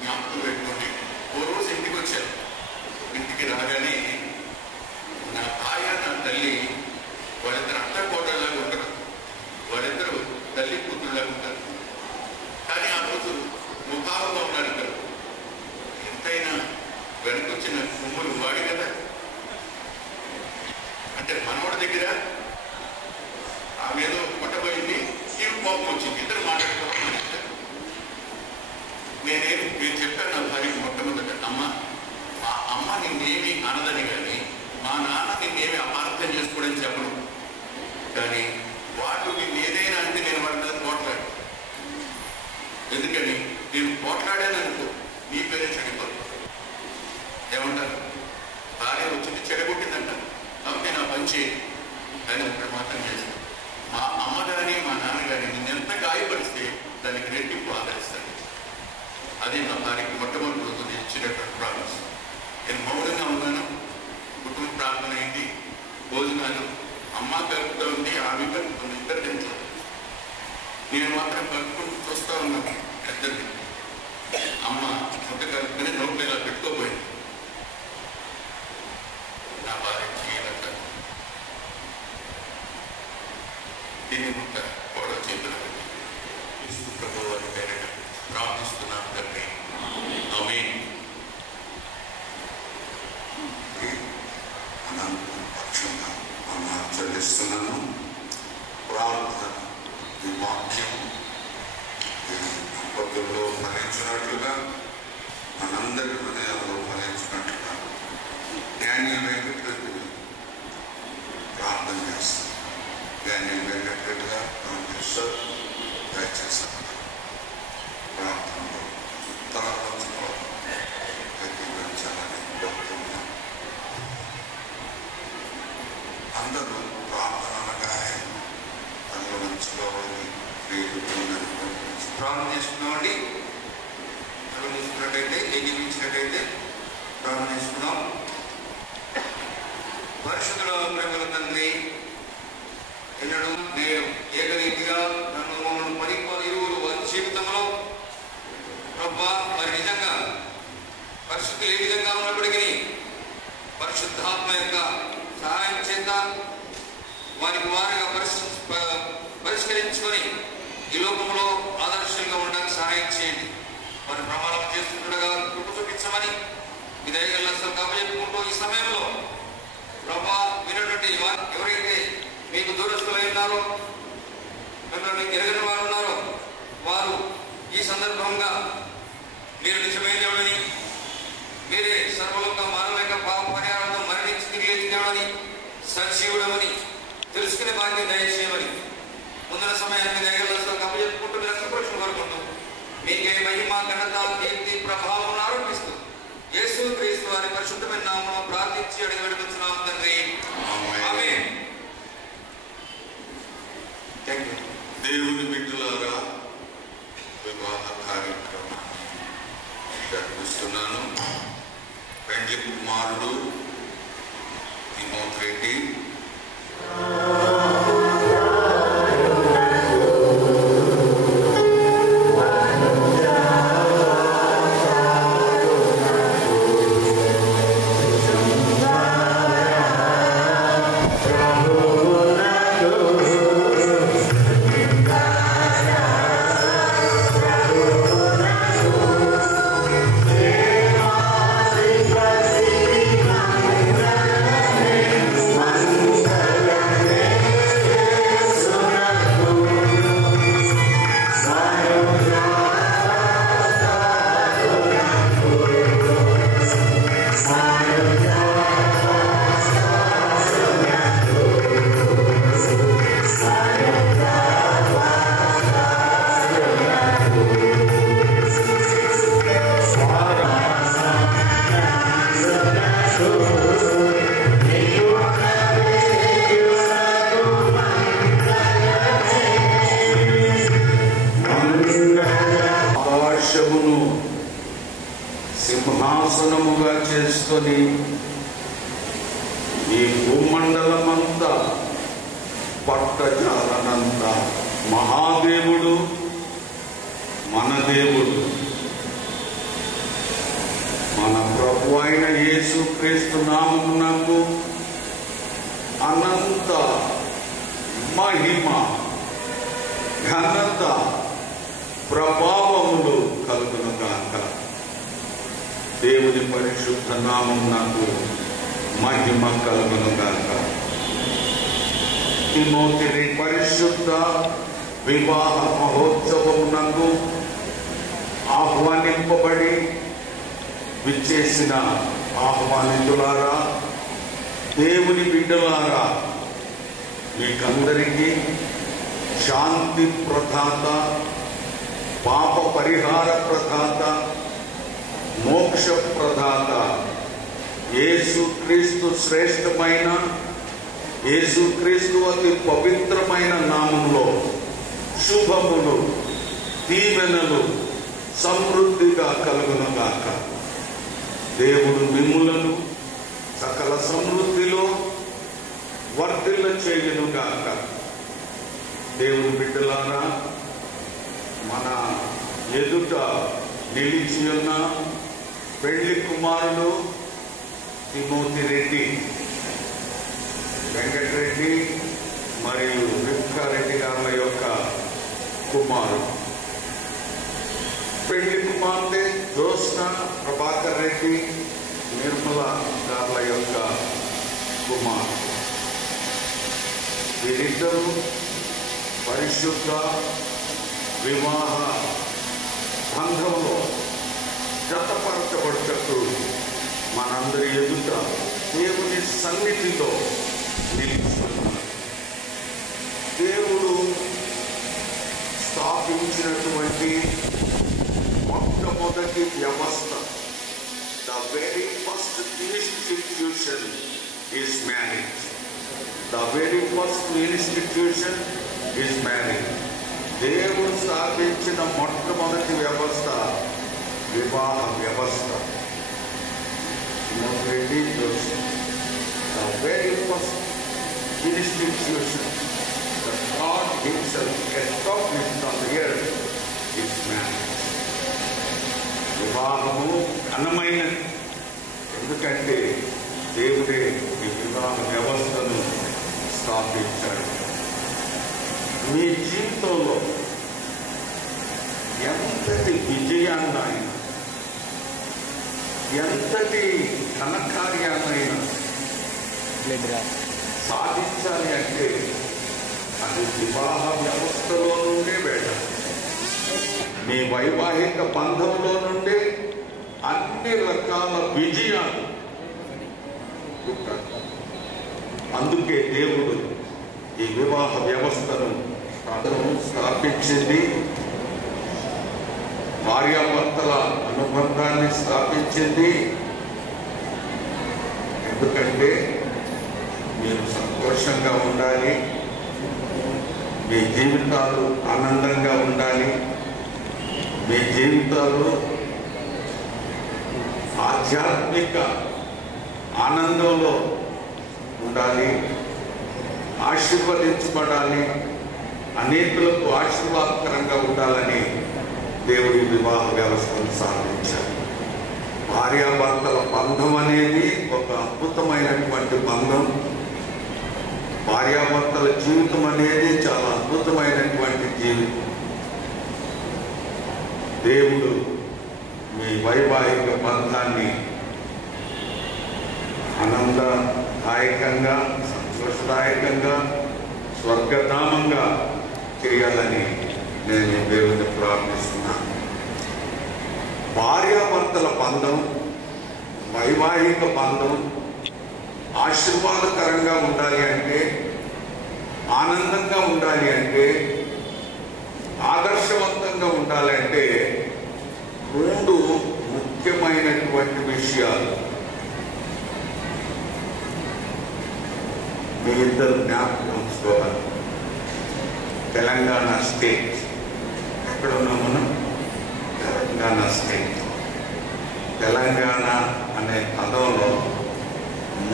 జ్ఞాపకం పెట్టుకోండి. ఓ రోజు ఇంటికి వచ్చారు. ఇంటికి రాగానే నా భార్య నా తల్లి వాళ్ళిద్దరు అత్త కోటలాగా ఉంటారు. వాళ్ళిద్దరూ తల్లి కూతురులాగా ఉంటారు. కానీ ఆ రోజు ముఖాలుగా ఉన్నారు ఇద్దరు. ఎంతైనా వెనకొచ్చిన కొమ్ములు వాడి కదా, అంటే మనవాడి దగ్గర ఆమె ఏదో కొట్టబోయింది, ఇవి కోపం వచ్చింది, ఇద్దరు మాట్లాడుకోవడం. నేను చెప్పాను నా భార్యకి మొట్టమొదట, మా అమ్మ నిన్నేమి అనదని కానీ మా నాన్న నిన్నేమి అపార్థం చేసుకోవడం చెప్పను, కానీ వాళ్ళు నిన్ను ఏదైనా అంటే నేను వాడి మీద పోట్లాడు. ఎందుకని నేను పోట్లాడాను అనుకో నీ పేరే చెడిపోదు. ఏమంటారు? భార్య వచ్చింది చెడగొట్టిందంట, కాబట్టి నా పని చేయను. కానీ ఒకటి మాత్రం చేస్తాను, మా అమ్మ కానీ మా నాన్న కానీ నిన్నెంత గాయపరిస్తే దానికి రెట్టింపు ఆదరిస్తాను. అది నా భార్యకి మొట్టమొదటి రోజు ఇచ్చినటువంటి ప్రామిస్. నేను మౌనంగా ఉన్నాను. కుటుంబ ప్రార్థన అయింది, భోజనాలు. అమ్మ కలుపుతూ ఉంది, ఆమె కలుపుతుంది, ఇద్దరు తింటారు. నేను మాత్రం కలుపుకుంటూ చూస్తూ ఉన్నాను. ఇద్దరిని అమ్మ ముట్ట కలుపుకొని నోట్లో ఇలా పెట్టుకోపోయింది. నా భార్య చేయాలంట దీన్ని ముట్ట కూడా చేతులు ప్రభు వారి పేరిట ప్రార్థిస్తున్నాను తండ్రి. చేస్తున్నాను. ప్రార్థన ఈ వాక్యం పద్ధతిలో ఫలించినట్లుగా మనందరి హృదయాల్లో ఫలించినట్లుగా డానియల్ వెంకటరెడ్డి ప్రార్థన చేస్తాను. డానియల్ వెంకటరెడ్డిగా చేస్తారు. దయచేసి ప్రార్థనలో తరలించాలని కోరుతున్నాను. అందరూ ప్రార్థన అనగానే తరలించుకోవాలి. ప్రార్థన చేసుకున్నామండి. తరలించుకున్నట్టయితే ఏకీపించినట్టయితే ప్రార్థన చేసుకున్నాం. పరిశుద్ధుల ప్రేమల తండ్రి, ఎన్నడూ నేను ఏకరీతిగా నన్ను మమ్మల్ని పరిపూర్ణ ఇరువురు వారి జీవితంలో ప్రభా మరి నిజంగా పరిశుద్ధులు ఏ విధంగా ఉన్నప్పటికీ పరిశుద్ధాత్మ యొక్క సహాయం చేత వారికి వారిగా పరిష్కరించుకొని ఈ లోకంలో ఆదర్శంగా ఉండడానికి సహాయం చేయండి. వారి ప్రమాణం చేస్తుండగా కృప చూపించమని మీ దయగల కప్పచెప్పుకుంటూ ఈ సమయంలో ప్రభా వినటువంటి ఎవరైతే మీకు దూరస్తులై ఉన్నారో, మిమ్మల్ని ఎరగని వారు ఉన్నారో, వారు ఈ సందర్భంగా మీరు నిజమైన దేవుడని, మీరే సర్వలోక మానవ యొక్క పాప పరిహారంతో మరణించి తిరిగి లేచిన దేవుడని, సజీవుడమని తెలుసుకునే భాగ్యం దయచేయమని ముందున సమయాన్ని దయగలతో కప్పచెప్పుకుంటూ రక్షణ కోరుకుంటూ మీకే మహిమ, ఘనత, కీర్తి, ప్రభావం ఆరోపిస్తూ యేసు క్రీస్తు వారి పరిశుద్ధమైన నామములో ప్రార్థించి అడిగి వేడుకొంచున్నాము తండ్రి. ఆమేన్. దేవుని బిడ్డలారా, వివాహ కార్యక్రమాన్ని జరిపిస్తున్నాను. పెండ్లి కుమారుడు తిమోతి రెడ్డి, ఆకాశమును సింహాసనముగా చేసుకొని ఈ భూమండలమంతా పట్టజాలనంత మహాదేవుడు మన దేవుడు, మన ప్రభు అయిన యేసు క్రీస్తు నామమునకు అనంత మహిమ, ఘనత, ప్రభావములు కలుగునుగాక. దేవుని పరిశుద్ధ నామమునకు మహిమ కలుగునుగాక. తిమోతి పరిశుద్ధ వివాహ మహోత్సవమునకు ఆహ్వానింపబడి విచ్చేసిన ఆహ్వానితులారా, దేవుని బిడ్డలారా, మీకందరికీ శాంతి ప్రదాత, పాప పరిహార ప్రదాత, మోక్ష ప్రదాత యేసుక్రీస్తు శ్రేష్టమైన, యేసుక్రీస్తు అతి పవిత్రమైన నామంలో శుభములు, దీవెనలు సమృద్ధిగా కలుగునుగాక. దేవుడు మిమ్ములను సకల సమృద్ధిలో వర్ధిల్ల చేయునుగాక. దేవుని బిడ్డలారా, మన ఎదుట నిలిచి ఉన్న పెళ్లి కుమారుడు తిమోతి రెడ్డి, వెంకటరెడ్డి మరియు రిప్కారెడ్డి గారుల యొక్క కుమారుడు. పెళ్లి కుమార్తె జ్యోత్స్న ప్రభాకర్ రెడ్డి, నిర్మల గారుల యొక్క కుమారుడు. వీరిద్దరూ పరిశుద్ధ వివాహ బంధంలో జతపరచబడ్డట్టు మనందరి ఎదుట దేవుని సన్నిధిలో నిలుస్తున్నారు. దేవుడు స్థాపించినటువంటి మొట్టమొదటి వ్యవస్థ, the very first institution is marriage. The very first institution is marriage. దేవుడు స్థాపించిన మొట్టమొదటి వ్యవస్థ వివాహ వ్యవస్థ. The very first institution that God himself established on the earth is marriage. వివాహము ఘనమైనది. ఎందుకంటే దేవుడే ఈ వివాహ వ్యవస్థను స్థాపించాడు. మీ జీవితంలో ఎంతటి విజయాన్నైనా, ఎంతటి ఘనకార్యాన్నైనా సాధించాలి అంటే అది వివాహ వ్యవస్థలో నుండే వెళ్ళాలి. మీ వైవాహిక బంధంలో నుండి అన్ని రకాల విజయాలు. అందుకే దేవుడు ఈ వివాహ వ్యవస్థను స్థాపించింది. భార్యాభర్తల అనుబంధాన్ని స్థాపించింది. ఎందుకంటే మీరు సంతోషంగా ఉండాలి, మీ జీవితాలు ఆనందంగా ఉండాలి, మీ జీవితాలు ఆధ్యాత్మిక ఆనందంలో ఉండాలి, ఆశీర్వదించబడాలి, అనేకులకు ఆశీర్వాదకరంగా ఉండాలని దేవుడి వివాహ వ్యవస్థను స్థాపించారు. భార్యాభర్తల బంధం అనేది ఒక అద్భుతమైనటువంటి బంధం. భార్యాభర్తల జీవితం అనేది చాలా అద్భుతమైనటువంటి జీవితం. దేవుడు మీ వైవాహిక బంధాన్ని ఆనందదాయకంగా, సంతోషదాయకంగా, స్వర్గధామంగా చేయాలని నేను దేవుని ప్రార్థిస్తున్నాను. భార్యాభర్తల బంధం, వైవాహిక బంధం ఆశీర్వాదకరంగా ఉండాలి అంటే, ఆనందంగా ఉండాలి అంటే, ఆదర్శవంతంగా ఉండాలంటే రెండు ముఖ్యమైనటువంటి విషయాలు మీ ఇద్దరు జ్ఞాపకం ఉంచుకోవాలి. తెలంగాణ స్టేట్ ఎక్కడ ఉన్నాం మనం? తెలంగాణ స్టేట్. తెలంగాణ అనే పదంలో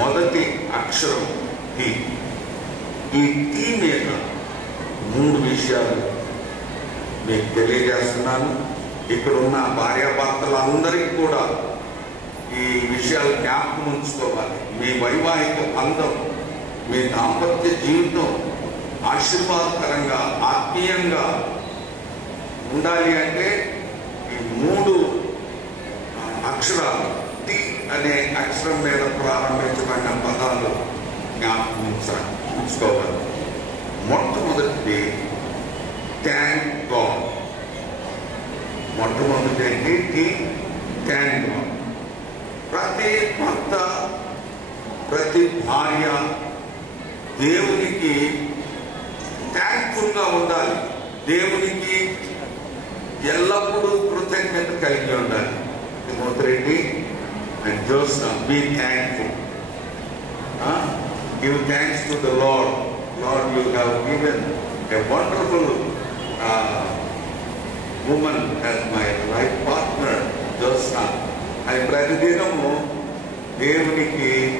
మొదటి అక్షరం టీ. ఈ టీ మీద మూడు విషయాలు మీకు తెలియజేస్తున్నాను. ఇక్కడ ఉన్న భార్యాభర్తలందరికీ కూడా ఈ విషయాలు జ్ఞాపకం ఉంచుకోవాలి. మీ వైవాహిక బంధం, మీ దాంపత్య జీవితం ఆశీర్వాదకరంగా, ఆత్మీయంగా ఉండాలి అంటే ఈ మూడు అక్షరాలు టీ అనే అక్షరం మీద ప్రారంభించబడిన పదాలు జ్ఞాపకం ఉంచుకోవాలి. మొట్టమొదటిది థ్యాంక్ గాడ్. మొట్టమొదటి ఏంటి? T, thank God. ప్రతి భర్త, ప్రతి భార్య దేవునికి థ్యాంక్ఫుల్గా ఉండాలి. దేవునికి ఎల్లప్పుడూ కృతజ్ఞత కలిగి ఉండాలి. Timothy and Josna, be thankful. Give thanks to the Lord. Lord, you have given a wonderful woman as my life partner, Josna. అని ప్రతిదినము దేవునికి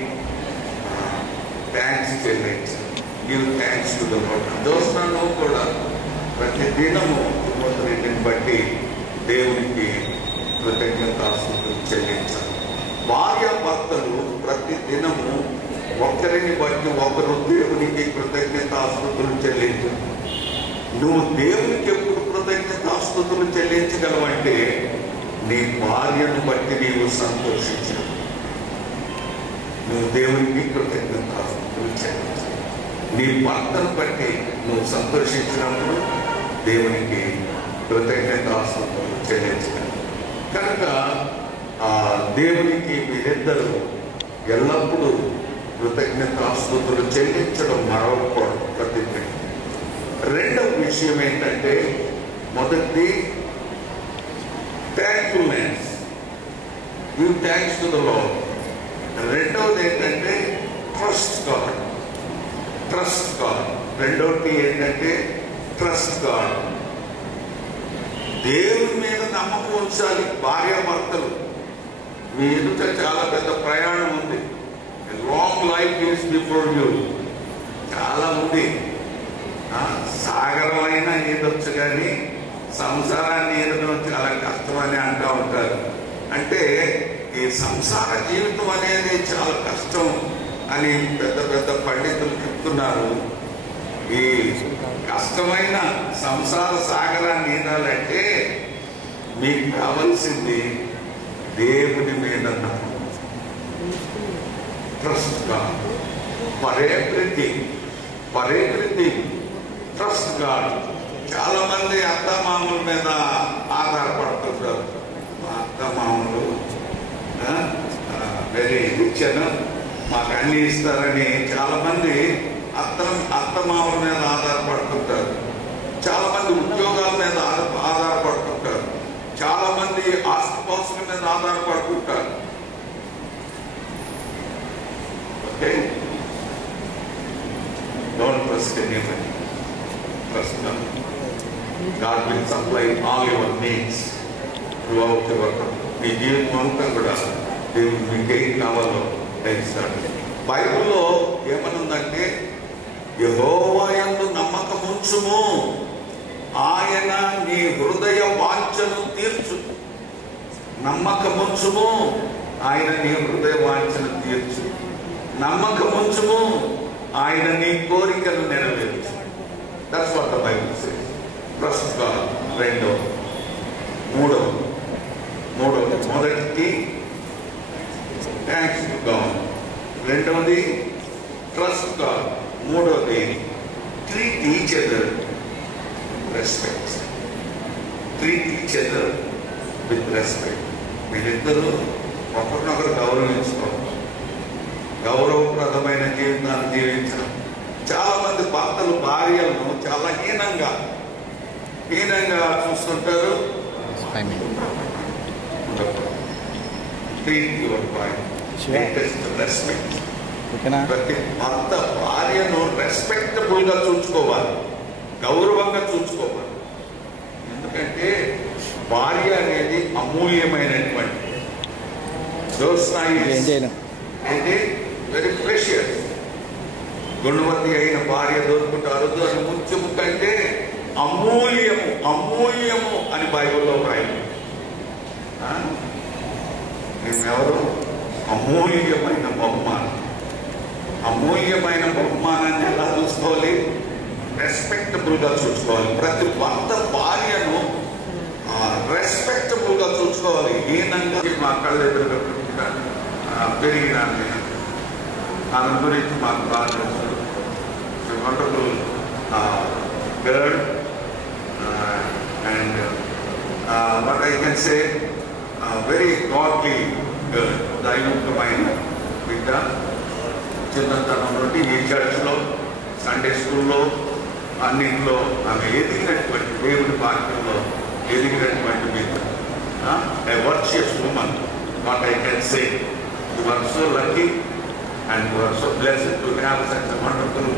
థ్యాంక్స్ చెల్లించాలి. Give thanks to the Lord. జోస్నాను కూడా ప్రతిదినము తిమోతిని బట్టి దేవునికి కృతజ్ఞతాస్తుతులు చెల్లించాలి. భార్యాభర్తలు ప్రతి దినము ఒకరిని బట్టి ఒకరు దేవునికి కృతజ్ఞతాస్తుతులు చెల్లించాలి. నువ్వు దేవునికి ఎప్పుడు కృతజ్ఞతాస్తుతులు చెల్లించగలవంటే నీ భార్యను బట్టి నీవు సంతోషించావు. నువ్వు దేవునికి కృతజ్ఞతాస్తుతులు చెల్లించావు. నీ భర్తను బట్టి నువ్వు సంతోషించినప్పుడు దేవునికి కృతజ్ఞతాస్తుతులు చెల్లించగలవు. కనుక దేవునికి మీరిద్దరూ ఎల్లప్పుడూ కృతజ్ఞతాస్తుతులు చెల్లించడం మరొకటి ప్రతిజ్ఞ. రెండవ విషయం ఏంటంటే, మొదటిది thankfulness, give thanks to the lord. రెండవది ఏంటంటే ట్రస్ట్ గాడ్. Trust God. రెండవది ఏంటంటే ట్రస్ట్ గాడ్. దేవుని మీద నమ్మకం ఉంచాలి. భార్యాభర్తలు, మీ ఎదుట చాలా పెద్ద ప్రయాణం ఉంది. Long life is before you. చాలా ఉంది. సాగరమైనా ఈదొచ్చు, కానీ సంసారాన్ని ఈదడం చాలా కష్టమని అంటూ ఉంటారు. అంటే ఈ సంసార జీవితం అనేది చాలా కష్టం అని పెద్ద పెద్ద పండితులు చెప్తున్నారు. ఈ కష్టమైన సంసార సాగరాన్ని ఈదాలంటే మీకు కావలసింది దేవుని మీద నమ్మకం. Trust God for everything. Trust God. చాలా మంది అత్తమామల మీద ఆధారపడుతుంటారు. మా అత్తమామలు వెరీ రిచ్ అని మాకు అన్ని ఇస్తారని చాలా మంది అత్తమామల మీద ఆధారపడుతుంటారు. చాలా మంది ఉద్యోగాల మీద ఆధారపడుతుంటారు. చాలా మంది ఆస్తిపాస్తుల మీద ఆధారపడుతుంటారు. Okay, don't trust anybody. Trust God. God will supply all your needs throughout your life. మీ జీవితం అంతా కూడా దేవుడు మీకు ఏం కావాలో తెలుస్తాడు. బైబిల్లో ఏమనుందంటే, యెహోవా యందు నమ్మకం ఉంచుము, ఆయన నీ హృదయ వాంఛను తీర్చు. నమ్మకం ఉంచుము, ఆయన నీ హృదయ వాంఛను తీర్చు. నమ్మకం ఉంచుము, ఆయన నీ కోరికలు నెరవేర్చు. That's what the Bible says. Trust God. మూడవది మొదటిది థ్యాంక్స్ టు గాడ్. రెండవది ట్రస్ట్ గాడ్. మూడవది treat each other respect. Treat each other with respect. మీరిద్దరూ ఒకరినొకరు గౌరవించుకోవాలి. గౌరవప్రదమైన జీవితాన్ని జీవించడం. చాలా మంది భర్తలు భార్యలను చాలా హీనంగా చూస్తుంటారు. ప్రతి భర్త భార్యను రెస్పెక్టబుల్ గా చూసుకోవాలి, గౌరవంగా చూసుకోవాలి. ఎందుకంటే భార్య అనేది అమూల్యమైనటువంటి వెరీ ప్రెషియస్. గుణవతి అయిన భార్య దొరుకుతారు అని ముత్యము కంటే అమూల్యము అని బైబిల్లో రాయండి. మేమెవరు? అమూల్యమైన బహుమానాన్ని ఎలా చూసుకోవాలి? రెస్పెక్టబుల్ గా చూసుకోవాలి. ప్రతి భర్త భార్యను రెస్పెక్టబుల్ గా చూసుకోవాలి. హీనంగా మా కళ్ళ ఎదురుగా పెరిగినాను నేను. ఆమె గురించి మాకు బాగా తెలుసు. Wonderful girl and what I can say, very godly girl. దైవికమైన బిడ్డ. చిన్నతనం నుండి ఈ చర్చ్లో, సండే స్కూల్లో, అన్నింటిలో ఆమె ఎదిగినటువంటి, దేవుని వాక్యంలో ఎదిగినటువంటి బిడ్డ. A virtuous woman, what I can say. You are so lucky and you are so blessed to have such a wonderful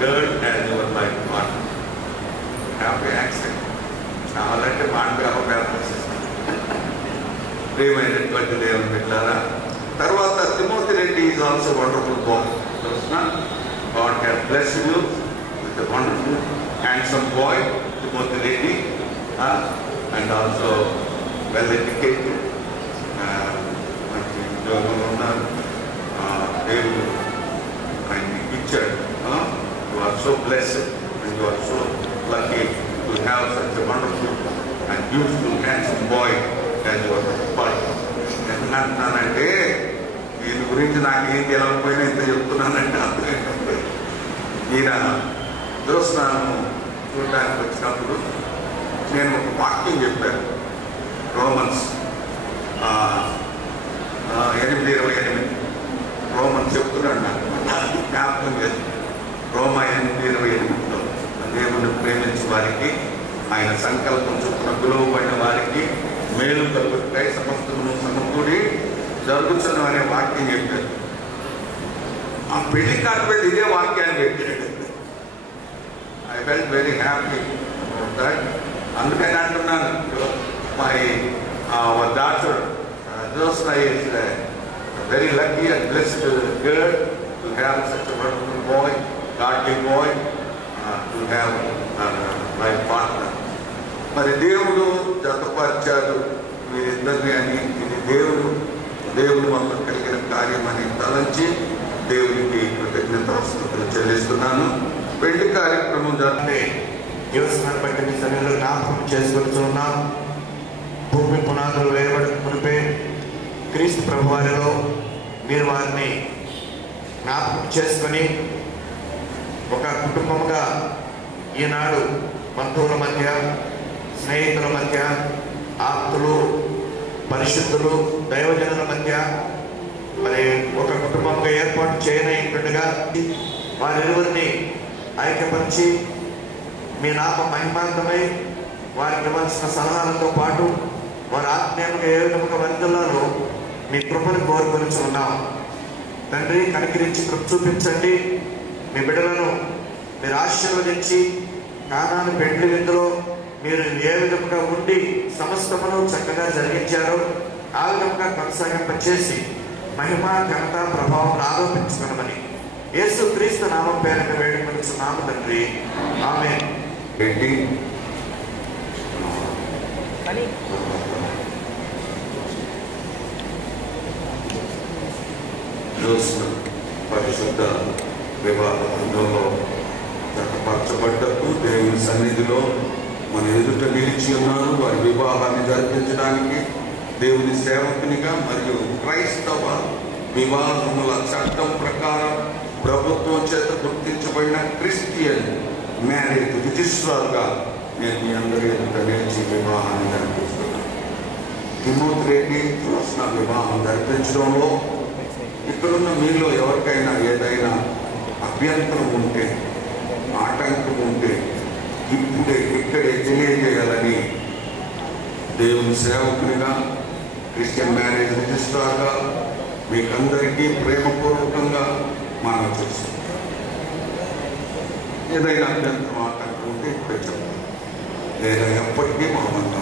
girl as your life partner. Have an accent. కావాలంటే ప్రియమైనటువంటి దేవుని బిడ్డలారా, తర్వాత Timothy Reddy is also wonderful bye. God has blessed you with a wonderful handsome boy, Timothy Reddy, and also well educated. మంచి ఉద్యోగంలో ఉన్నారు. దేవుడు ఆయన్ని ఇచ్చాడు. You are so blessed and you are so lucky to have such a wonderful and beautiful handsome boy as your partner. ఎందుకంటున్నానంటే దీని గురించి నాకేం తెలవకపోయినా ఇంత చెప్తున్నానంటే అర్థం ఈయన జ్యోత్స్నాను చూడడానికి వచ్చినప్పుడు నేను ఒక వాక్యం చెప్పాను. రోమన్స్ 8:28 రోమన్ చెప్తున్నాడు నాకు జ్ఞాపకం లేదు. రోమా 8:28లో దేవుని ప్రేమించే వారికి ఆయన సంకల్పం చొప్పున పిలువబడిన వారికి మేలు కలుగుతాయి, సమస్తము సమకూడి జరుగుతున్న అనే వాక్యం చెప్పారు. ఆ పెళ్లి కార్డు మీద ఇదే వాక్యాన్ని పెట్టాడు. I felt very happy about that. అందుకని అంటున్నాను, my daughter Josna is a very lucky and blessed girl to have such a wonderful boy, godly boy, to have my partner. మరి దేవుడు జతపరిచాడు వీరిద్దరిని అని, ఇది దేవుడు మొత్తం కలిగిన కార్యం అని తలంచి దేవునికి కృతజ్ఞతాస్తుతులు చెల్లిస్తున్నాను. పెళ్లి కార్యక్రమం జరిగితే జ్యోత్స్నాన్ని బట్టి మీ సన్నిధిలో జ్ఞాపకం చేసుకుంటున్నాం. భూమి పునాదులు వేయబడి మునిపే క్రీస్తు ప్రభు వారిలో మీరు వారిని జ్ఞాపకం చేసుకొని ఒక కుటుంబంగా ఈనాడు బంధువుల మధ్య, స్నేహితుల మధ్య, ఆప్తులు, పరిశుద్ధులు, దైవజనుల మధ్య మరి ఒక కుటుంబంగా ఏర్పాటు చేయనయ్యుండగా వారిరువురిని ఐక్యపరిచి మీ నామ మహిమార్థమై వారికి ఇవ్వాల్సిన సలహాలతో పాటు వారి ఆత్మీయంగా ఏ విధముగా వర్ధిల్లాలో మీ కృపను కోరుకొని ఉన్నాం. తండ్రి, కనికరించి కృప చూపించండి. మీ బిడ్డలను మీరు ఆశీర్వదించి కానాను పెండ్లి విందులో మీరు ఏ విధముగా ఉండి సమస్తమును చక్కగా జరిగించారో ఆ విధంగా కొనసాగింపచేసి మహిమ, ఘనత, ప్రభావం ఆరోపించుకునమని యేసు క్రీస్తు నామం పేరిట వేడుకొనుచున్నాము తండ్రి. ఆమేన్. పరిశుద్ధ వివాహంలో జతపరచబడ్డకు దేవుని సన్నిధిలో మన ఎదుట నిలిచి ఉన్నారు. వారి వివాహాన్ని జరిపించడానికి దేవుని సేవకునిగా మరియు క్రైస్తవ వివాహముల చట్టం ప్రకారం ప్రభుత్వం చేత గుర్తించబడిన క్రిస్టియన్ మ్యారేజ్ రిజిస్ట్రార్గా నేను మీ అందరి ఎదుట నిలిచి వివాహాన్ని జరిపిస్తున్నాను. తిమోతి రెడ్డి జ్యోత్స్న వివాహం జరిపించడంలో ఇక్కడున్న మీలో ఎవరికైనా ఏదైనా అభ్యంతరం ఉంటే, ఆటంకం ఉంటే ఇక్కడే తెలియజేయాలని దేవుని సేవకునిగా, క్రిస్టియన్ మ్యారేజ్ రిజిస్ట్రార్గా మీకందరికీ ప్రేమపూర్వకంగా మనం చేస్తాం. ఏదైనా అభ్యంతరం, ఆటంకం ఉంటే ఇప్పుడే చెప్తాం, లేదా ఎప్పటికీ మహమంటాం.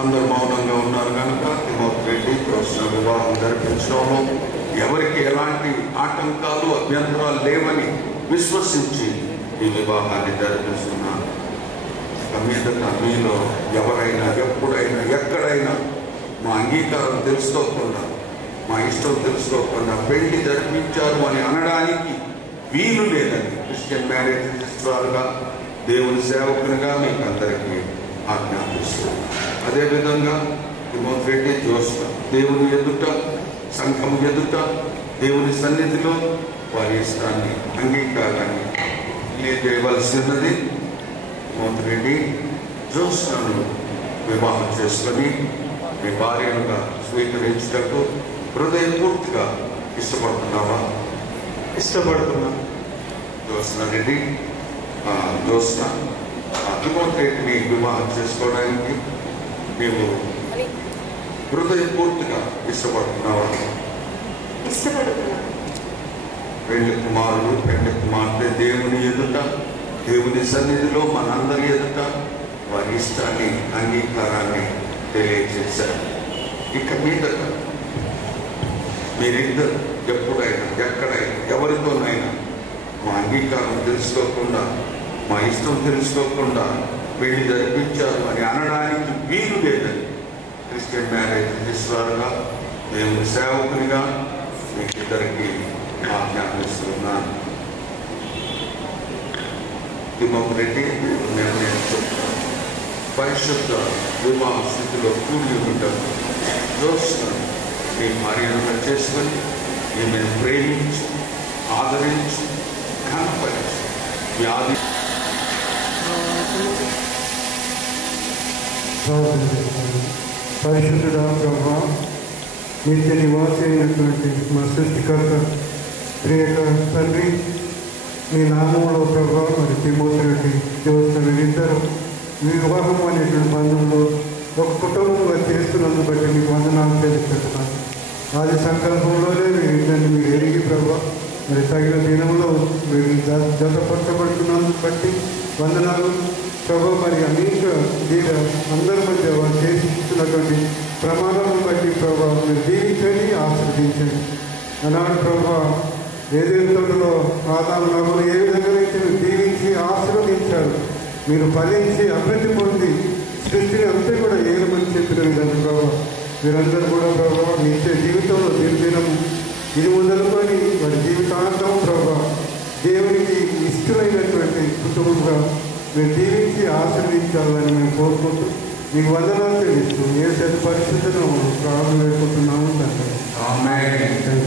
అందరూ మౌనంగా ఉన్నారు కనుక తిమోతి రెడ్డి జ్యోత్స్న వివాహం జరిపించడంలో ఎవరికి ఎలాంటి ఆటంకాలు, అభ్యంతరాలు లేవని విశ్వసించి ఈ వివాహాన్ని జరిపిస్తున్నాను. మీదట మీలో ఎవరైనా, ఎప్పుడైనా, ఎక్కడైనా మా అంగీకారం తెలుసుకోకుండా, మా ఇష్టం తెలుసుకోకుండా పెళ్లి జరిపించారు అని అనడానికి వీలు లేదని క్రిస్టియన్ మ్యారేజ్ రిజిస్ట్రార్గా, దేవుని సేవకునిగా మీకు అందరికీ ఆజ్ఞాపిస్తున్నాను. అదేవిధంగా తిమోతి రెడ్డి జ్యోత్స్న దేవుని ఎదుట, సంఘం ఎదుట, దేవుని సన్నిధిలో వారి ఇష్టాన్ని, అంగీకారాన్ని తెలియజేయవలసినది. తిమోతి రెడ్డి జ్యోత్స్నను వివాహం చేసుకొని మీ భార్యలుగా స్వీకరించటకు హృదయపూర్తిగా ఇష్టపడుతున్నావా? ఇష్టపడుతున్నా. జ్యోత్స్న రెడ్డి జ్యోత్స్న తిమోతి రెడ్డిని వివాహం చేసుకోవడానికి మేము హృదయపూర్తిగా ఇష్టపడుతున్నావా? పెళ్లి కుమారుడు, పెళ్లి కుమార్తె దేవుని ఎదుట, దేవుని సన్నిధిలో మనందరి ఎదుట వారి ఇష్టాన్ని, అంగీకారాన్ని తెలియజేశారు. ఇక మీదట మీరిద్దరు ఎప్పుడైనా, ఎక్కడైనా, ఎవరితోనైనా మా అంగీకారం తెలుసుకోకుండా, మా ఇష్టం తెలుసుకోకుండా పెళ్లి జరిపించారు అని అనడానికి వీలు లేదని క్రిస్టియన్ మ్యారేజ్ రిజిస్ట్రార్గా, దేవుని సేవకునిగా మీకు ఇద్దరికి ఆజ్ఞాపిస్తున్నాను. తిమోతి రెడ్డి నేను చెప్తాను, పరిశుద్ధ వివాహ స్థితిలో కూడి ఉండటం జ్యోత్స్న మీ భార్యను చేసుకొని ఈమెను ప్రేమించి ఆదరించి కనపరిచి వ్యాధి పరిశుద్ధుడా ప్రభా, నిత్య నివాసి అయినటువంటి మా సృష్టికర్త ప్రియక తండ్రి, మీ నామంలో ప్రభా మరి తిమోతి రెడ్డి జ్యోత్స్న వీరిద్దరూ వివాహం అనేటువంటి బంధంలో ఒక కుటుంబంగా చేస్తున్నందుకు బట్టి మీకు వందనాలు తెలుసుకుంటున్నాను. ఆది సంకల్పంలోనే వీరిద్దరిని మీరు ఎరిగి ప్రభా మరి తగిన దినంలో మీరు జతపరచబడుతున్నందుకు బట్టి వందనాలు ప్రభు. మరి అనేక అందరి మధ్య వారు చేస్తున్నటువంటి ప్రమాణాలను బట్టి ప్రభా మీరు దీవించండి, ఆశీర్వదించండి. అలాంటి ప్రభా ఏదైనా తోటలో ఆదాములను ఏ విధంగా అయితే మీరు దీవించి ఆశీర్వదించారు, మీరు ఫలించి అభివృద్ధి పొంది సృష్టిని అంతా కూడా ఏమని చెప్పిన విధంగా ప్రభావ మీరందరూ కూడా ప్రభావ నిత్య జీవితంలో దినము ఇది మొదలుకొని వారి జీవితాంతం ప్రభావ దేవునికి ఇష్టమైనటువంటి కుటుంబంగా మీరు దీవించి ఆశీర్వదించాలని మేము కోరుకుంటూ మీకు వందనాలు తెలుస్తూ ఏ పరిస్థితులను ప్రారంభం వేసుకుంటున్నాము తండ్రి. ఆమేన్.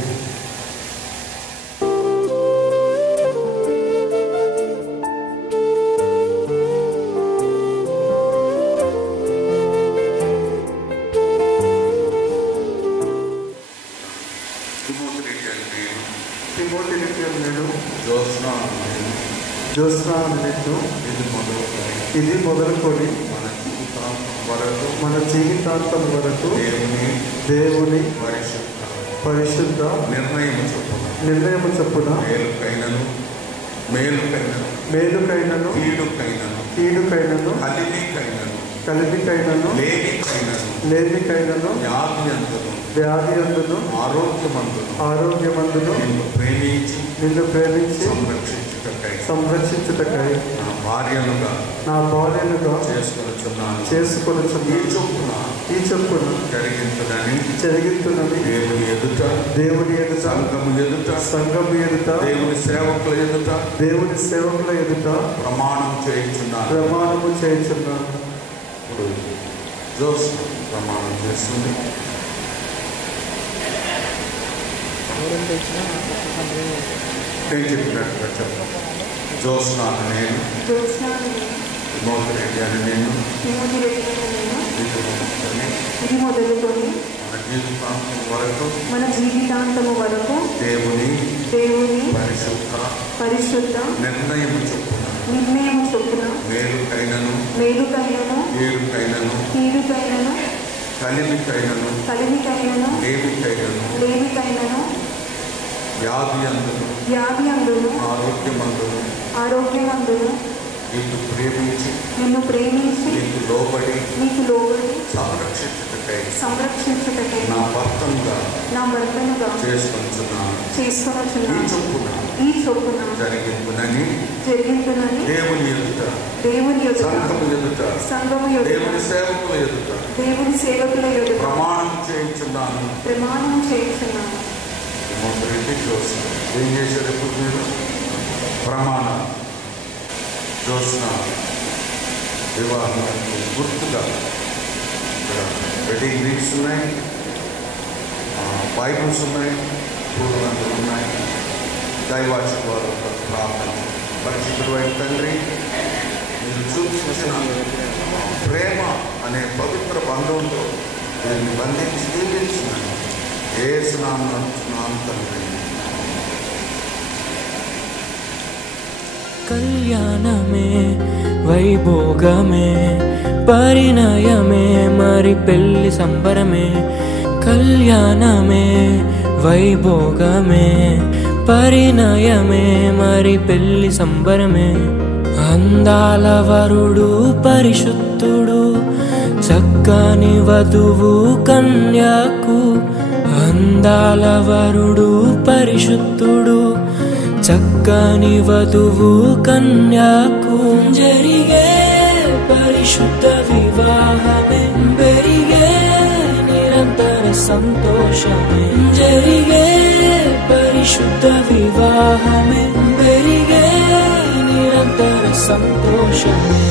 తిమోతి రెడ్డి నేను జ్యోత్స్న నేను ఇది మొదలుకొని మన జీవితాంతం వరకు దేవుని పరిశుద్ధ నిర్ణయం చొప్పున మేలుకైనను కీడుకైనను కలిమికైనను లేనికైనను వ్యాధి అందును ఆరోగ్యమందును నిన్ను ప్రేమించి సంరక్షించుటకై నా భార్యనుగా చేసుకొనుచున్నాను. ఈ చొప్పున జరిగించునని దేవుని ఎదుట సంఘము ఎదుట దేవుని సేవకుల ఎదుట ప్రమాణము చేయించున్నాను. ఇప్పుడు జ్యోత్స్న ప్రమాణం చేస్తుంది. నేను చెప్పినట్టుగా చెప్పాను. జ్యోత్స్న నేను తిమోతి రెడ్డి అని నేను ఇది మొదలుకొని మన జీవితాంతము వరకు దేవుని పరిశుద్ధ నిర్ణయం చొప్పున మేలుకైనను కీడుకైనను కలిమికైనను లేమికైనను వ్యాధి అందును ఆరోగ్యమందును నిన్ను ప్రేమించి నీకు లోబడి సంరక్షించుటకై నా భర్తనుగా చేసుకొనుచున్నాను. ఈ చొప్పున జరిగించునని దేవుని ఎదుట సంఘము ఎదుట దేవుని సేవకుల ఎదుట ప్రమాణం చేయించున్నాను. ఏం చేశారు ఇప్పుడు మీరు? ప్రమాణం. జ్యోత్స్న వివాహానికి గుర్తుగా ఇక్కడ వెడ్డింగ్ రింగ్స్ ఉన్నాయి, బైబుల్స్ ఉన్నాయి, పూర్వకంతులు ఉన్నాయి. దైవాచక వారు ప్రార్థన. పరిశుద్ధుడు అయిన తండ్రి, మీరు చూపించిన ప్రేమ అనే పవిత్ర బంధంతో దీన్ని బంధించి దీవించినాను. యేసు నామమున అడుగుచున్నాను తండ్రి. కళ్యాణమే వైభోగమే పరిణయమే మరి పెళ్లి సంబరమే. కళ్యాణమే వైభోగమే పరిణయమే మరి పెళ్లి సంబరమే. అందాల వరుడు పరిశుద్ధుడు చక్కని వధువు కన్యాకు. అందాల వరుడు పరిశుద్ధుడు చక్కని వధువు కన్యాకు. జరిగే పరిశుద్ధ వివాహమే పెరిగే నిరంతర సంతోషమే. జరిగే పరిశుద్ధ వివాహమే పెరిగే నిరంతర సంతోషమే.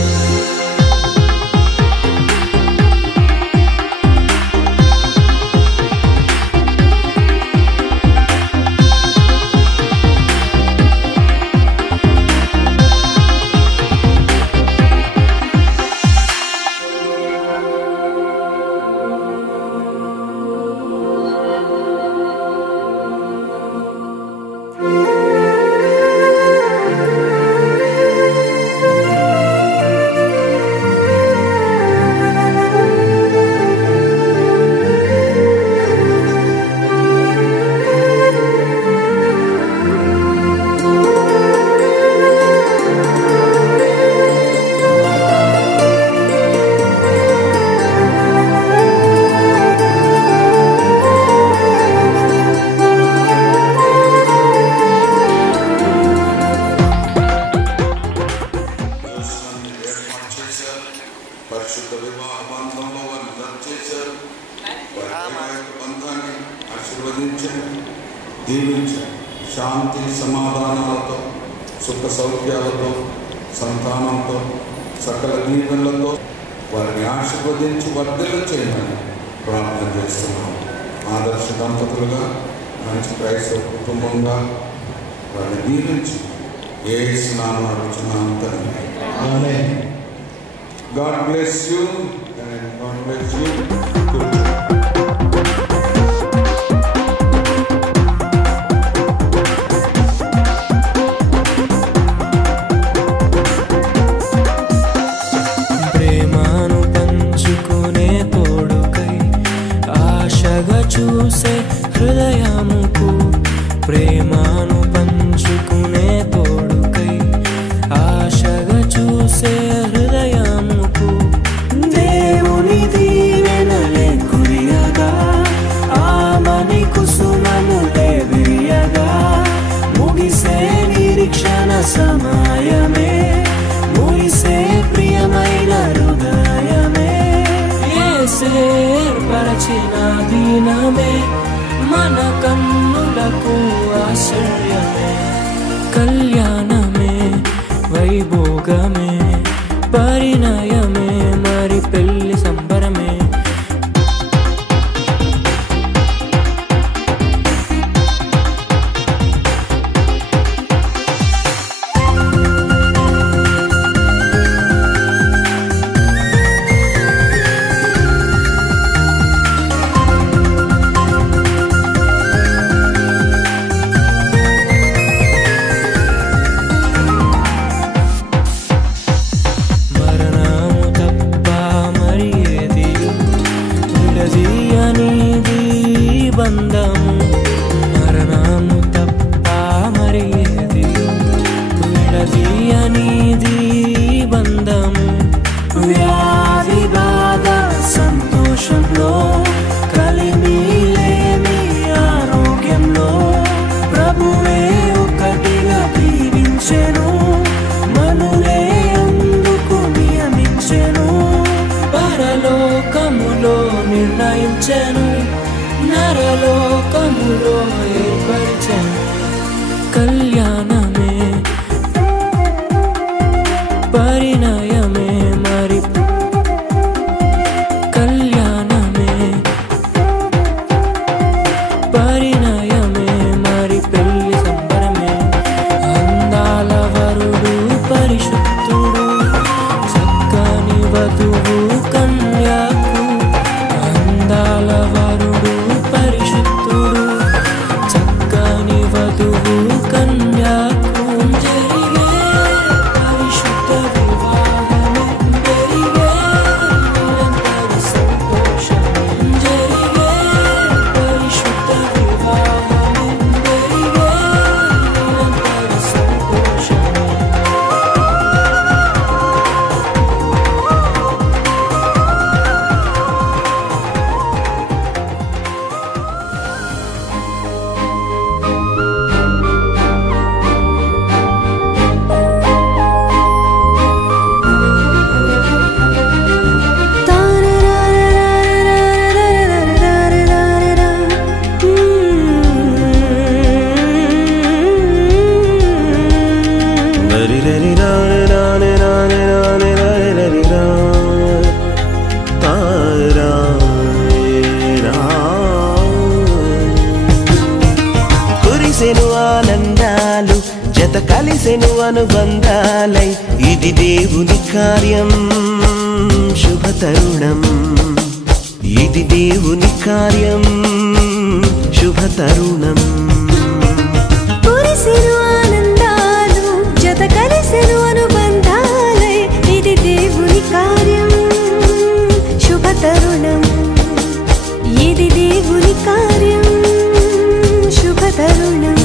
ఆశీర్వదించండి, దీవించండి. శాంతి సమాధానాలతో, సుఖ సౌఖ్యాలతో, సంతానంతో, సకల దీవెనలతో వారిని ఆశీర్వదించి వర్ధిల్ల చేయమని ప్రార్థన చేస్తున్నాం. ఆదర్శ దంపతులుగా మంచి క్రైస్తవ కుటుంబంగా వారిని దీవించి యేసు నామమున అడుగుచున్నాము తండ్రి. ఆమేన్. God bless you and God bless you. ప్రేమను పంచుకునే తోడుకై ఆశగా చూసే హృదయముకు, ప్రేమను పంచుకునే తోడుకై ఆశగా చూసే హృదయముకు, దేవుని దీవెనలే కురియగా ఆమని కుసుమములే విరియగా, ముగిసే నిరీక్షణ సమయమే, ముగిసే ప్రియమైన హృదయమే, యేసే ఏర్పరచిన దినమే మన కన్నులకు ఆశ్చర్యమే. కళ్యాణమే, వైభోగమే, పరిణయమే, మరి పెళ్లి సంబరమే. మరణము తప్ప మరి ఏదియు విడదీయనిది బంధము, మరణము తప్ప మరి ఏదియు విడదీయనిది బంధము. వ్యాధి బాధ సంతోషంలో, కలిమిలేని ఆరోగ్యంలో, ప్రభువే ఒకటిగా దీవించెను, మనులే అందుకు నియమించెను, పరలోకములో నిర్ణయించెను, నరలోకములో ఏర్పరిచెను. కళ్యాణమే, పరిణయమే, మరి కళ్యాణమే, పరిణయమే, మరి పెళ్లి సంబరమే. అందాల వరుడు పరిశుద్ధుడు, చక్కని వధువు కన్యకు, అందాల వరుడు పరిశుద్ధుడు, చక్కని వధువు కన్యకు, జరిగే పరిశుద్ధ వివాహమే, జరిగే నిరంతర సంతోషమే, జరిగే పరిశుద్ధ వివాహమే, జరిగే నిరంతర సంతోషమే. కురిసెను ఆనందాలు, జత కలిసెను అనుబంధాలై, ఇది దేవుని కార్యం శుభ తరుణం, ఇది దేవుని కార్యం శుభ తరుణం. కురిసెను ఆనందాలు, జత కలిసెను అనుబంధాలై, ఇది దేవుని కార్యం శుభ తరుణం, ఇది దేవుని కార్యం శుభ తరుణం.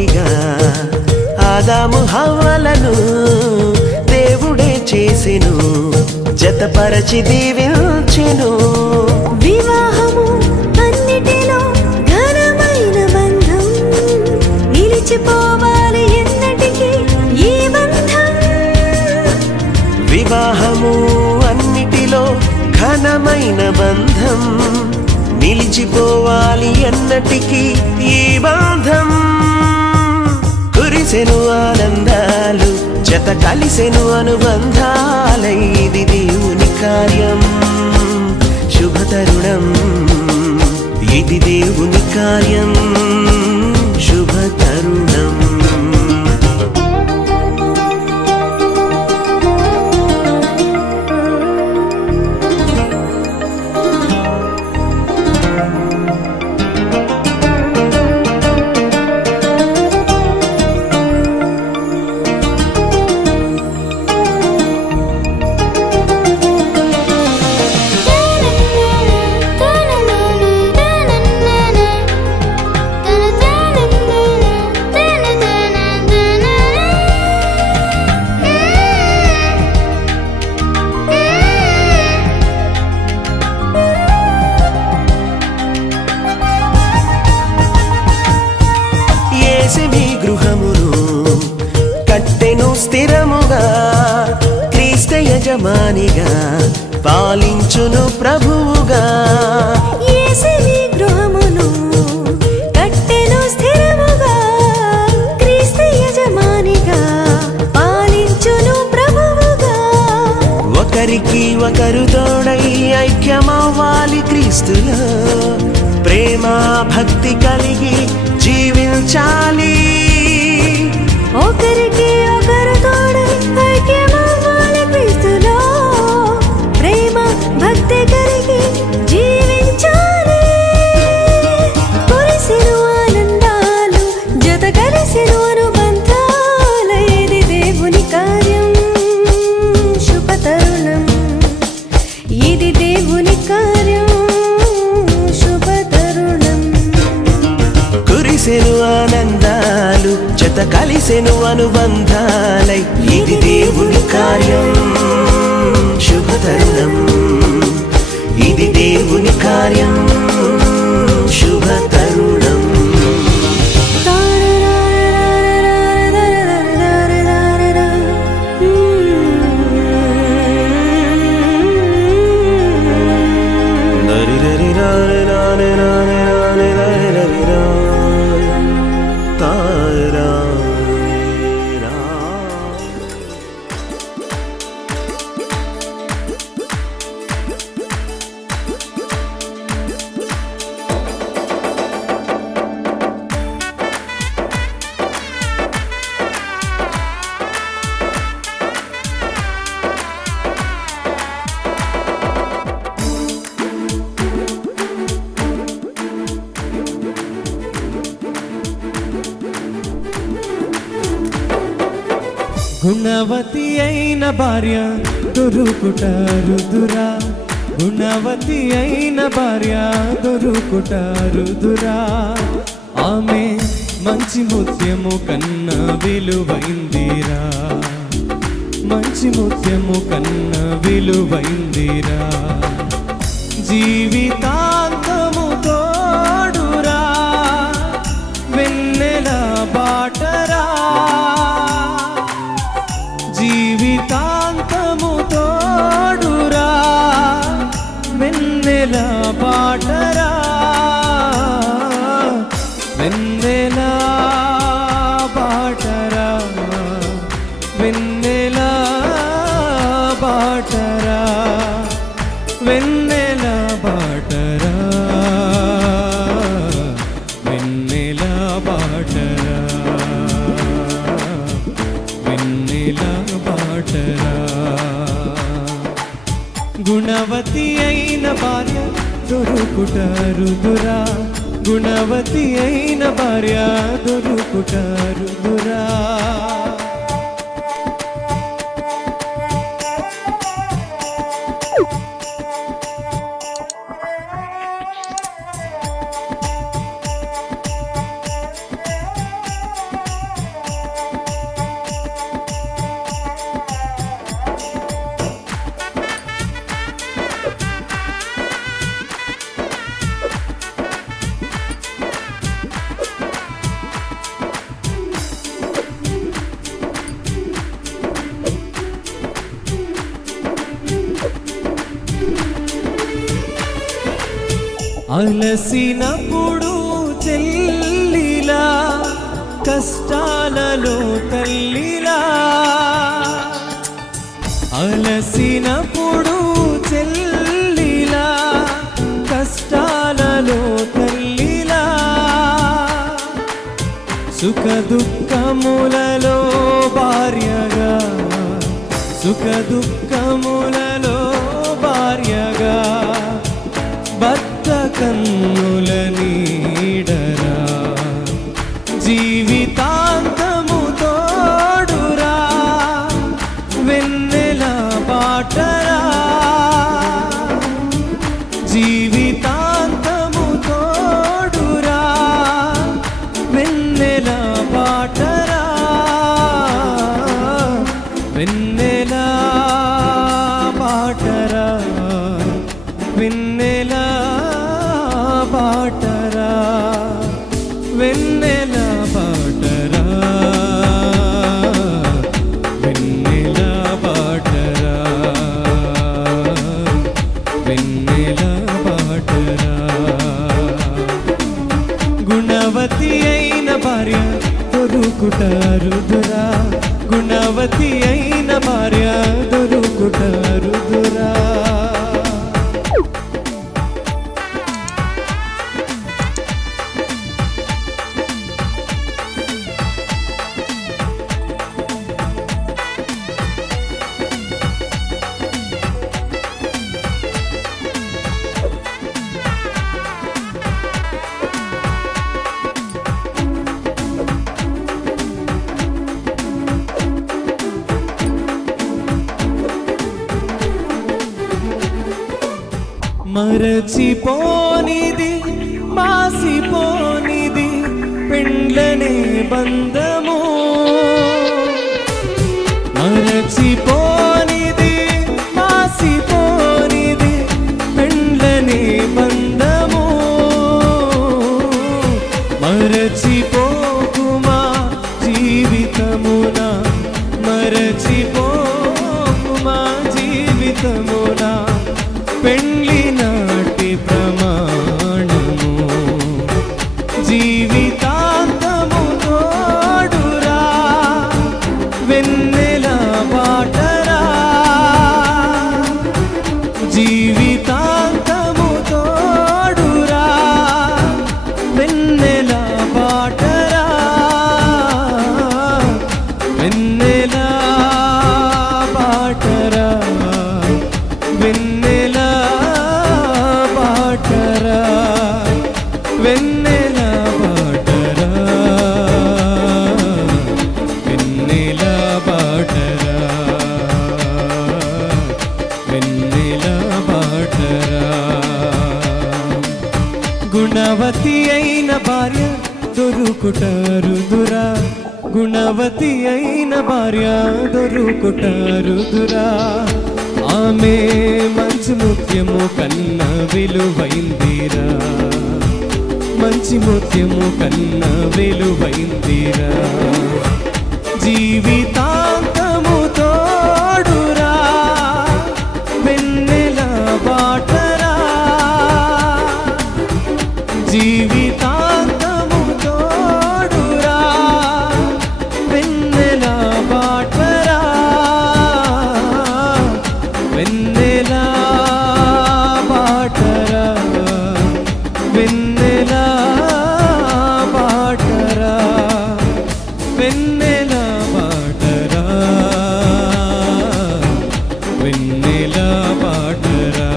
జోడిగా ఆదాము హవ్వలను దేవుడే చేసెను, జతపరచి దీవించెను. వివాహము అన్నిటిలో ఘనమైన బంధం, నిలిచిపోవాలి ఎన్నటికీ ఈ బంధం. వివాహము అన్నిటిలో ఘనమైన బంధం, నిలిచిపోవాలి ఎన్నటికీ ఈ బంధం. కురిసెను ఆనందాలు, జత కలిసెను అనుబంధాలై, ఇది దేవుని కార్యం శుభతరుణం. ఇది దేవుని కార్యం శుభతరుణం. స్థిరముగా క్రీస్తు యజమానిగా పాలించును ప్రభువుగా. యేసుని గృహమును కట్టెను స్థిరముగా, క్రీస్తు యజమానిగా పాలించును ప్రభువుగా. ఒకరికి ఒకరు తోడై ఐక్యమవ్వాలి క్రీస్తులో, ప్రేమ భక్తి కలిగి జీవించాలి. ఒకరికి ఒకరు తోడై ఐక్యమవ్వాలి క్రీస్తులో, ప్రేమ భక్తి కలిగి జీవించాలి. కురిసెను ఆనందాలు, జత కలిసెను అనుబంధాలు, ఇది దేవుని కార్యం శుభతరుణం. ఇది దేవుని కార్యం శుభతరుణం. కురిసెను ఆనందాలు, జత కలిసెను అనుబంధాలై, ఇది దేవుని కార్యం శుభతరుణం. ఇది దేవుని కార్యం శుభతరుణం. గుణవతి అయిన భార్య దొరుకుట రుదురా, గుణవతి అయిన భార్య దొరుకుట రుదురా. ఆమె మంచి ముత్యము కన్నా విలువైందిరా, మంచి ముత్యము కన్నా విలువైందిరా. జీవితాంతము తోడురా, వెన్నెల బాటరా. జీవితాంతము తోడురా, వెన్నెల బాటరా. వెన్నెల బాటరా, వెన్నెల బాటరా, వెన్నెల బాటరా, వెన్నెల బాటరా, వెన్నెల బాటరా. గుణవతి అయిన భార్య దొరుకుట రుదురా, గుణవతి అయిన భార్య దొరుకుట రుదురా. అలసినప్పుడు చెల్లిలా కష్టాలలో తల్లిలా అలసినప్పుడు చెల్లిలా కష్టాలలో తల్లిలా సుఖ దుఃఖములలో భార్యగా సుఖ దుఃఖములలో భార్యగా భర్త కన్నుల నీడరా జీవితాంతము తోడురా వెన్నెల బాటరా జీవితాంతము తోడురా వెన్నెల బాటరా వెన్నెల బాటరా వెన్నెల బాటరా వెన్నెల బాటరా వెన్నెల బాటరా వెన్నెల బాటరా గుణవతి అయిన భార్య దొరుకుటారుదురా గుణవతి అయిన భార్య దొరుకుటారుదురా మరచిపోనిది మాసిపోనిది పెండ్లనే బంధము మరచిపోనిది మాసిపోనిది పెండ్లనే బంధము మరచిపోకుమా జీవితమున మరచిపోకుమా జీవితమున పెండ్లి నాటి ప్రమాణము జీవితాంతము తోడురా వెన్నెల బాటరా జీవితాంతము తోడురా వెన్నెల బాటరా వెన్నెల బాటరా వెన్నెల బాటరా వెన్నెల బాటరా వెన్నెల బాటరా వెన్నెల బాటరా గుణవతి అయిన భార్య దొరుకుటారుదురా గుణవతి అయిన భార్య దొరుకుటారుదురా ఆమె మంచి ముత్యము కన్న విలువైందిరా మంచి ముత్యము కన్న విలువైందిరా జీవితాంతము తోడురా వెన్నెల బాటరా జీవితాంతము తోడురా వెన్నెల బాటరా వెన్నెల బాటరా వెన్నెల బాటరా వెన్నెల బాటరా వెన్నెల బాటరా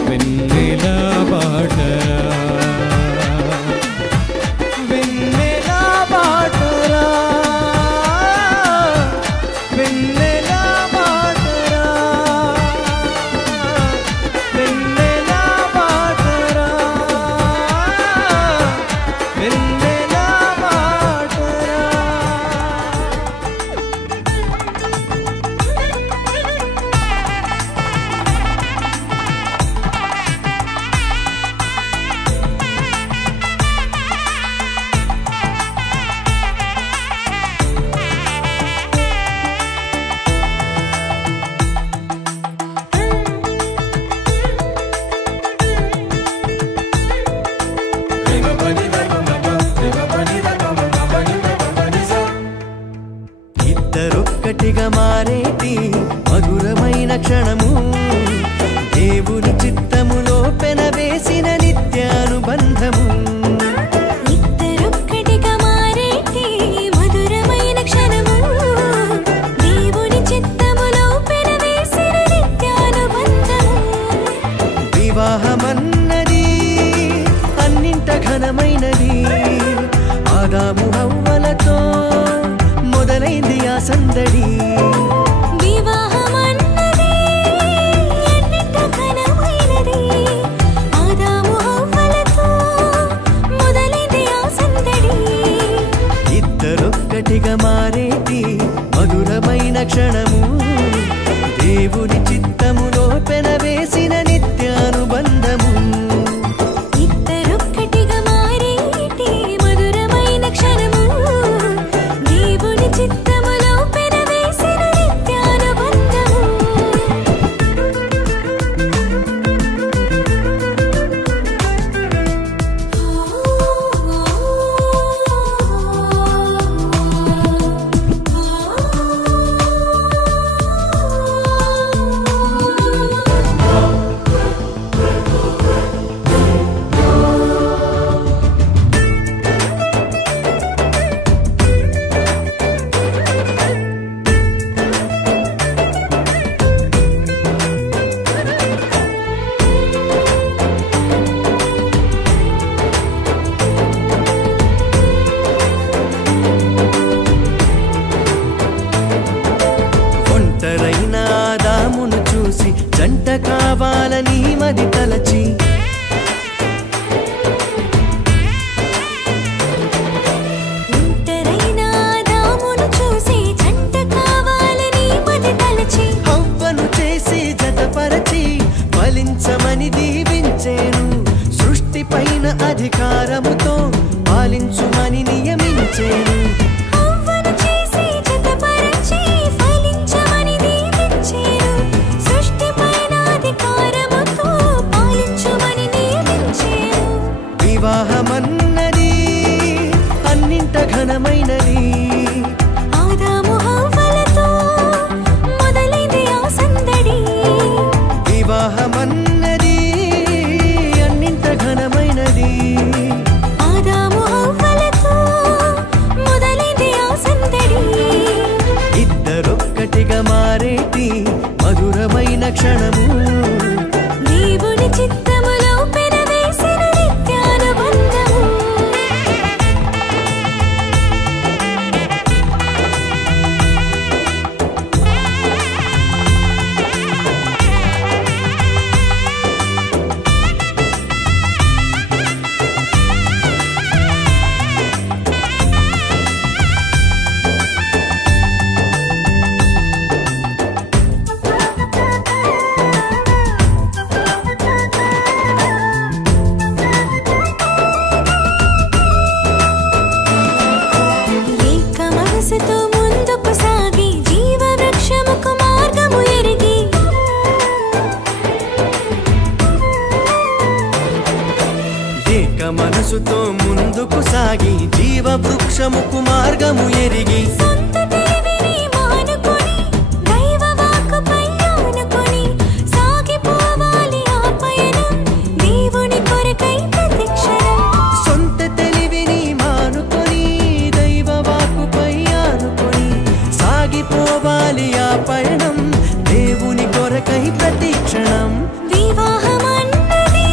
వెన్నెల బాటరా వెన్నెల బాటరా వెన్నెల బాటరా వెన్నెల బాటరా వెన్నెల బాటరా ఆదాము హవ్వలతో మొదలైంది ఆ సందడి. వివాహమన్నది ఎన్నింట ఘనమైనది. ఆదాము హవ్వలతో మొదలైంది ఆ సందడి. ఇద్దరొక్కటిగా మారేటి మధురమైన క్షణము, దేవుని చిత్తములో పెనవేసిన నిత్యానుబంధము. ఇద్దరొక్కటిగా మారేటి మధురమైన క్షణము, దేవుని చిత్తములో పెనవేసిన నిత్యానుబంధము. ఒంటరైన ఆదామును చూసి జంట కావాలని మది తలచి, ఒంటరైన ఆదామును చూసి జంట కావాలని మది తలచి, హవ్వను చేసి జతపరచి ఫలించమని దీవించేను. సృష్టి పైన అధికారముతో పాలించుమని నియమించేను. హవ్వను చేసి జతపరచి ఫలించమని దీవించేను. సృష్టిపైన అధికారముతో పాలించుమని నియమించేను. వివాహమన్నది అన్నింట ఘనమైనది. ఆదాము హవ్వలతో మొదలైంది ఆ సందడి. వివాహమన్నది అన్నింట ఘనమైనది. ఆదాము హవ్వలతో మొదలైంది ఆ సందడి. ఇద్దరొక్కటిగా మారేటి మధురమైన క్షణము, దేవుని చిత్తములో పెనవేసిన నిత్యానుబంధము. ఏక మనసుతో ముందుకు సాగి జీవవృక్షముకు మార్గము ఎరిగి, ఏక మనసుతో ముందుకు సాగి జీవవృక్షముకు మార్గము ఎరిగి, సొంత తెలివిని మానుకొని దైవ వాక్కుపై ఆనుకొని సాగిపోవాలి ఆ పయనం దేవుని కొరకై ప్రతిక్షణం. సొంత తెలివిని మానుకొని దైవ వాక్కుపై ఆనుకొని సాగిపోవాలి ఆ పయనం దేవుని కొరకై ప్రతిక్షణం. వివాహమన్నది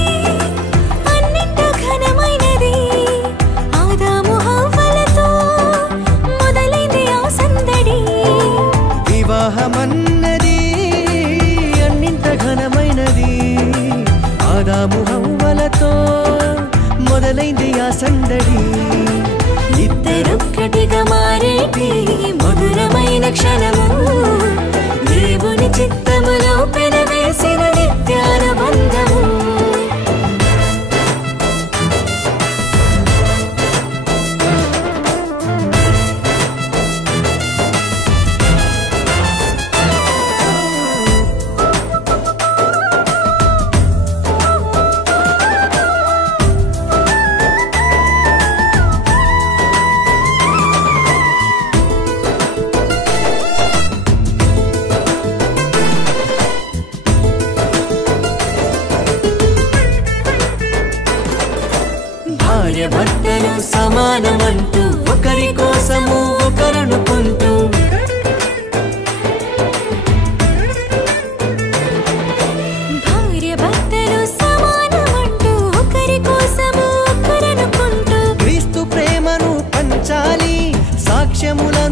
అన్నింట ఘనమైనది. ఆదాము హవ్వలతో మొదలైంది ఆ సందడి. వివాహమన్నది అన్నింట ఘనమైనది. ఆదాము హవ్వలతో మొదలైంది ఆ సందడి. ఇద్దరొక్కటిగా మారేటి మధురమైన క్షణము, దేవుని చిత్తములో పెనవేసిన నిత్యానుబంధము.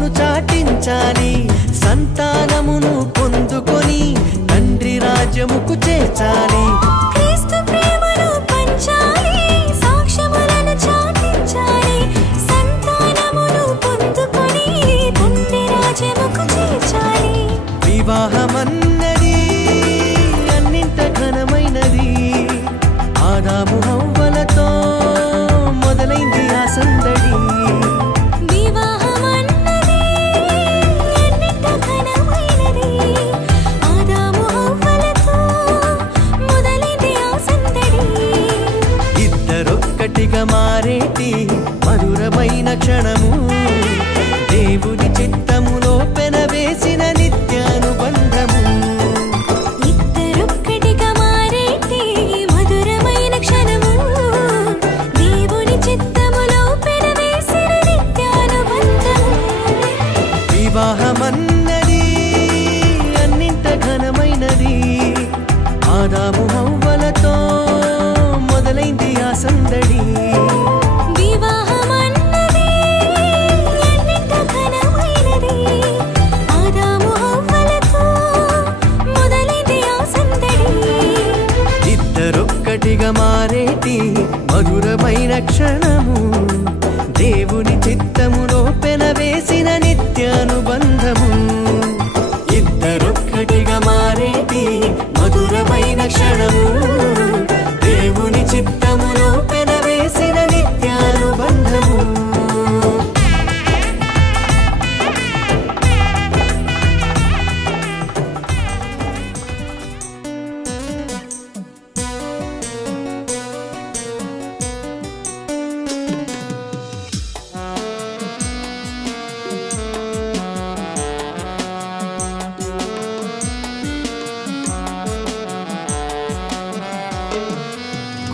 ప్రేమను చాటించాలి, సంతానమును పొందుకొని తండ్రి రాజ్యముకు చేర్చాలి. క్రీస్తు ప్రేమను పంచాలి, సాక్ష్యములను చాటించాలి, సంతానమును పొందుకొని తండ్రి రాజ్యముకు చేర్చాలి. వివాహమన్నది అన్నింట ఘనమైనది, ఆదాము హవ్వలతో మొదలైంది ఆ సందడి. వివాహమన్నది అన్నింట ఘనమైనది, ఆదాము హవ్వలతో మొదలైంది ఆ సందడి. ఇద్దరొక్కటిగా మారేటి మధురమైన క్షణము, దేవుని చిత్తములో పెనవేసిన నిత్యానుబంధము. ఇద్దరొక్కటిగా మారేటి మధురమైన క్షణము, దేవుని చిత్తములో పెనవేసిన నిత్యానుబంధము. వివాహమన్నది అన్నింట ఘనమైనది, ఆదాము హవ్వలతో మొదలైంది ఆ సందడి. వివాహమన్నది అన్నింట ఘనమైనది, ఆదాము హవ్వలతో మొదలైంది ఆ సందడి. ఇద్దరొక్కటిగా మారేటి మధురమైన క్షణము, దేవుని చిత్తములో పెనవేసిన నిత్యానుబంధము. ఇద్దరొక్కటిగా మారేటి మధురమైన క్షణము, దేవుని చిత్తములో పెనవేసిన నిత్యానుబంధము.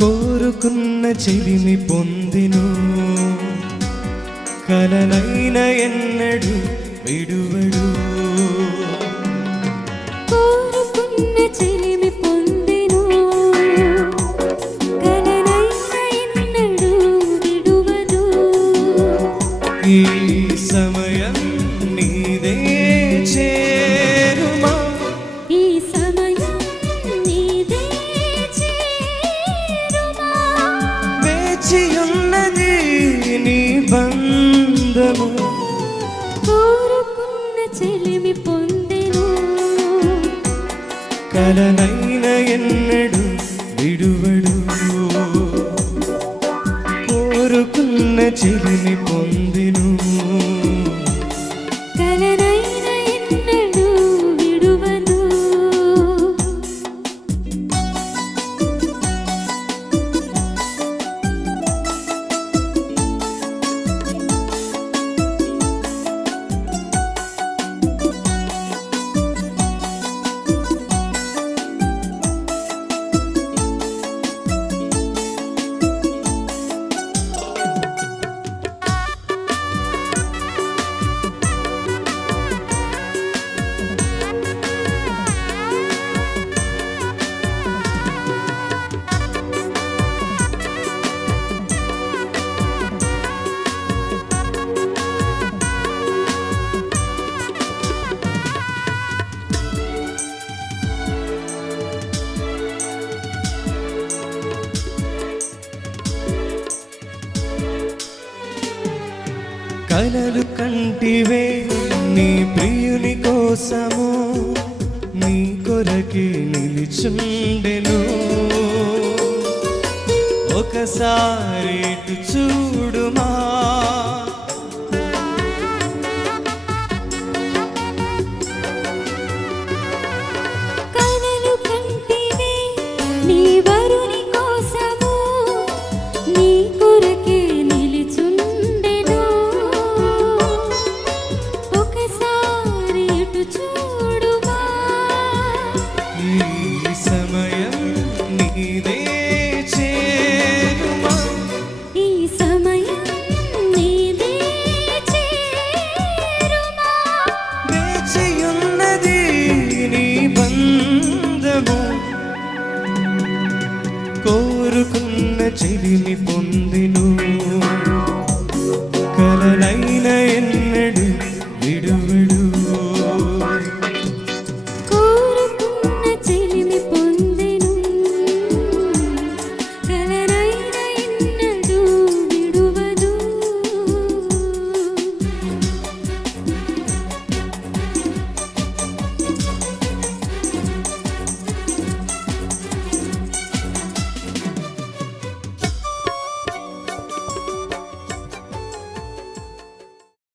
కోరుకున్న చెలిమి పొందిను, కలనైన ఎన్నడు విడువడు. కోరుకున్న చెలిమి పొందెను, కలనైన ఎన్నడూ విడువదు. ఈ సమయం నీదే చేరుమా, ఈ సమయం నీదే చేరుమా. వేచియున్నది నీ బంధము. కోరుకున్న చెలిమి పొందెను, కలనైన ఎన్నడు విడువడు. కోరుకున్న చెలిమి పొందిను, కలనైన ఎన్నడూ విడువదు. కలలు కంటివే నీ ప్రియుని కోసము, నీ కొరకే నిలిచుండెను. ఒకసారి ఇటు చూడుమా,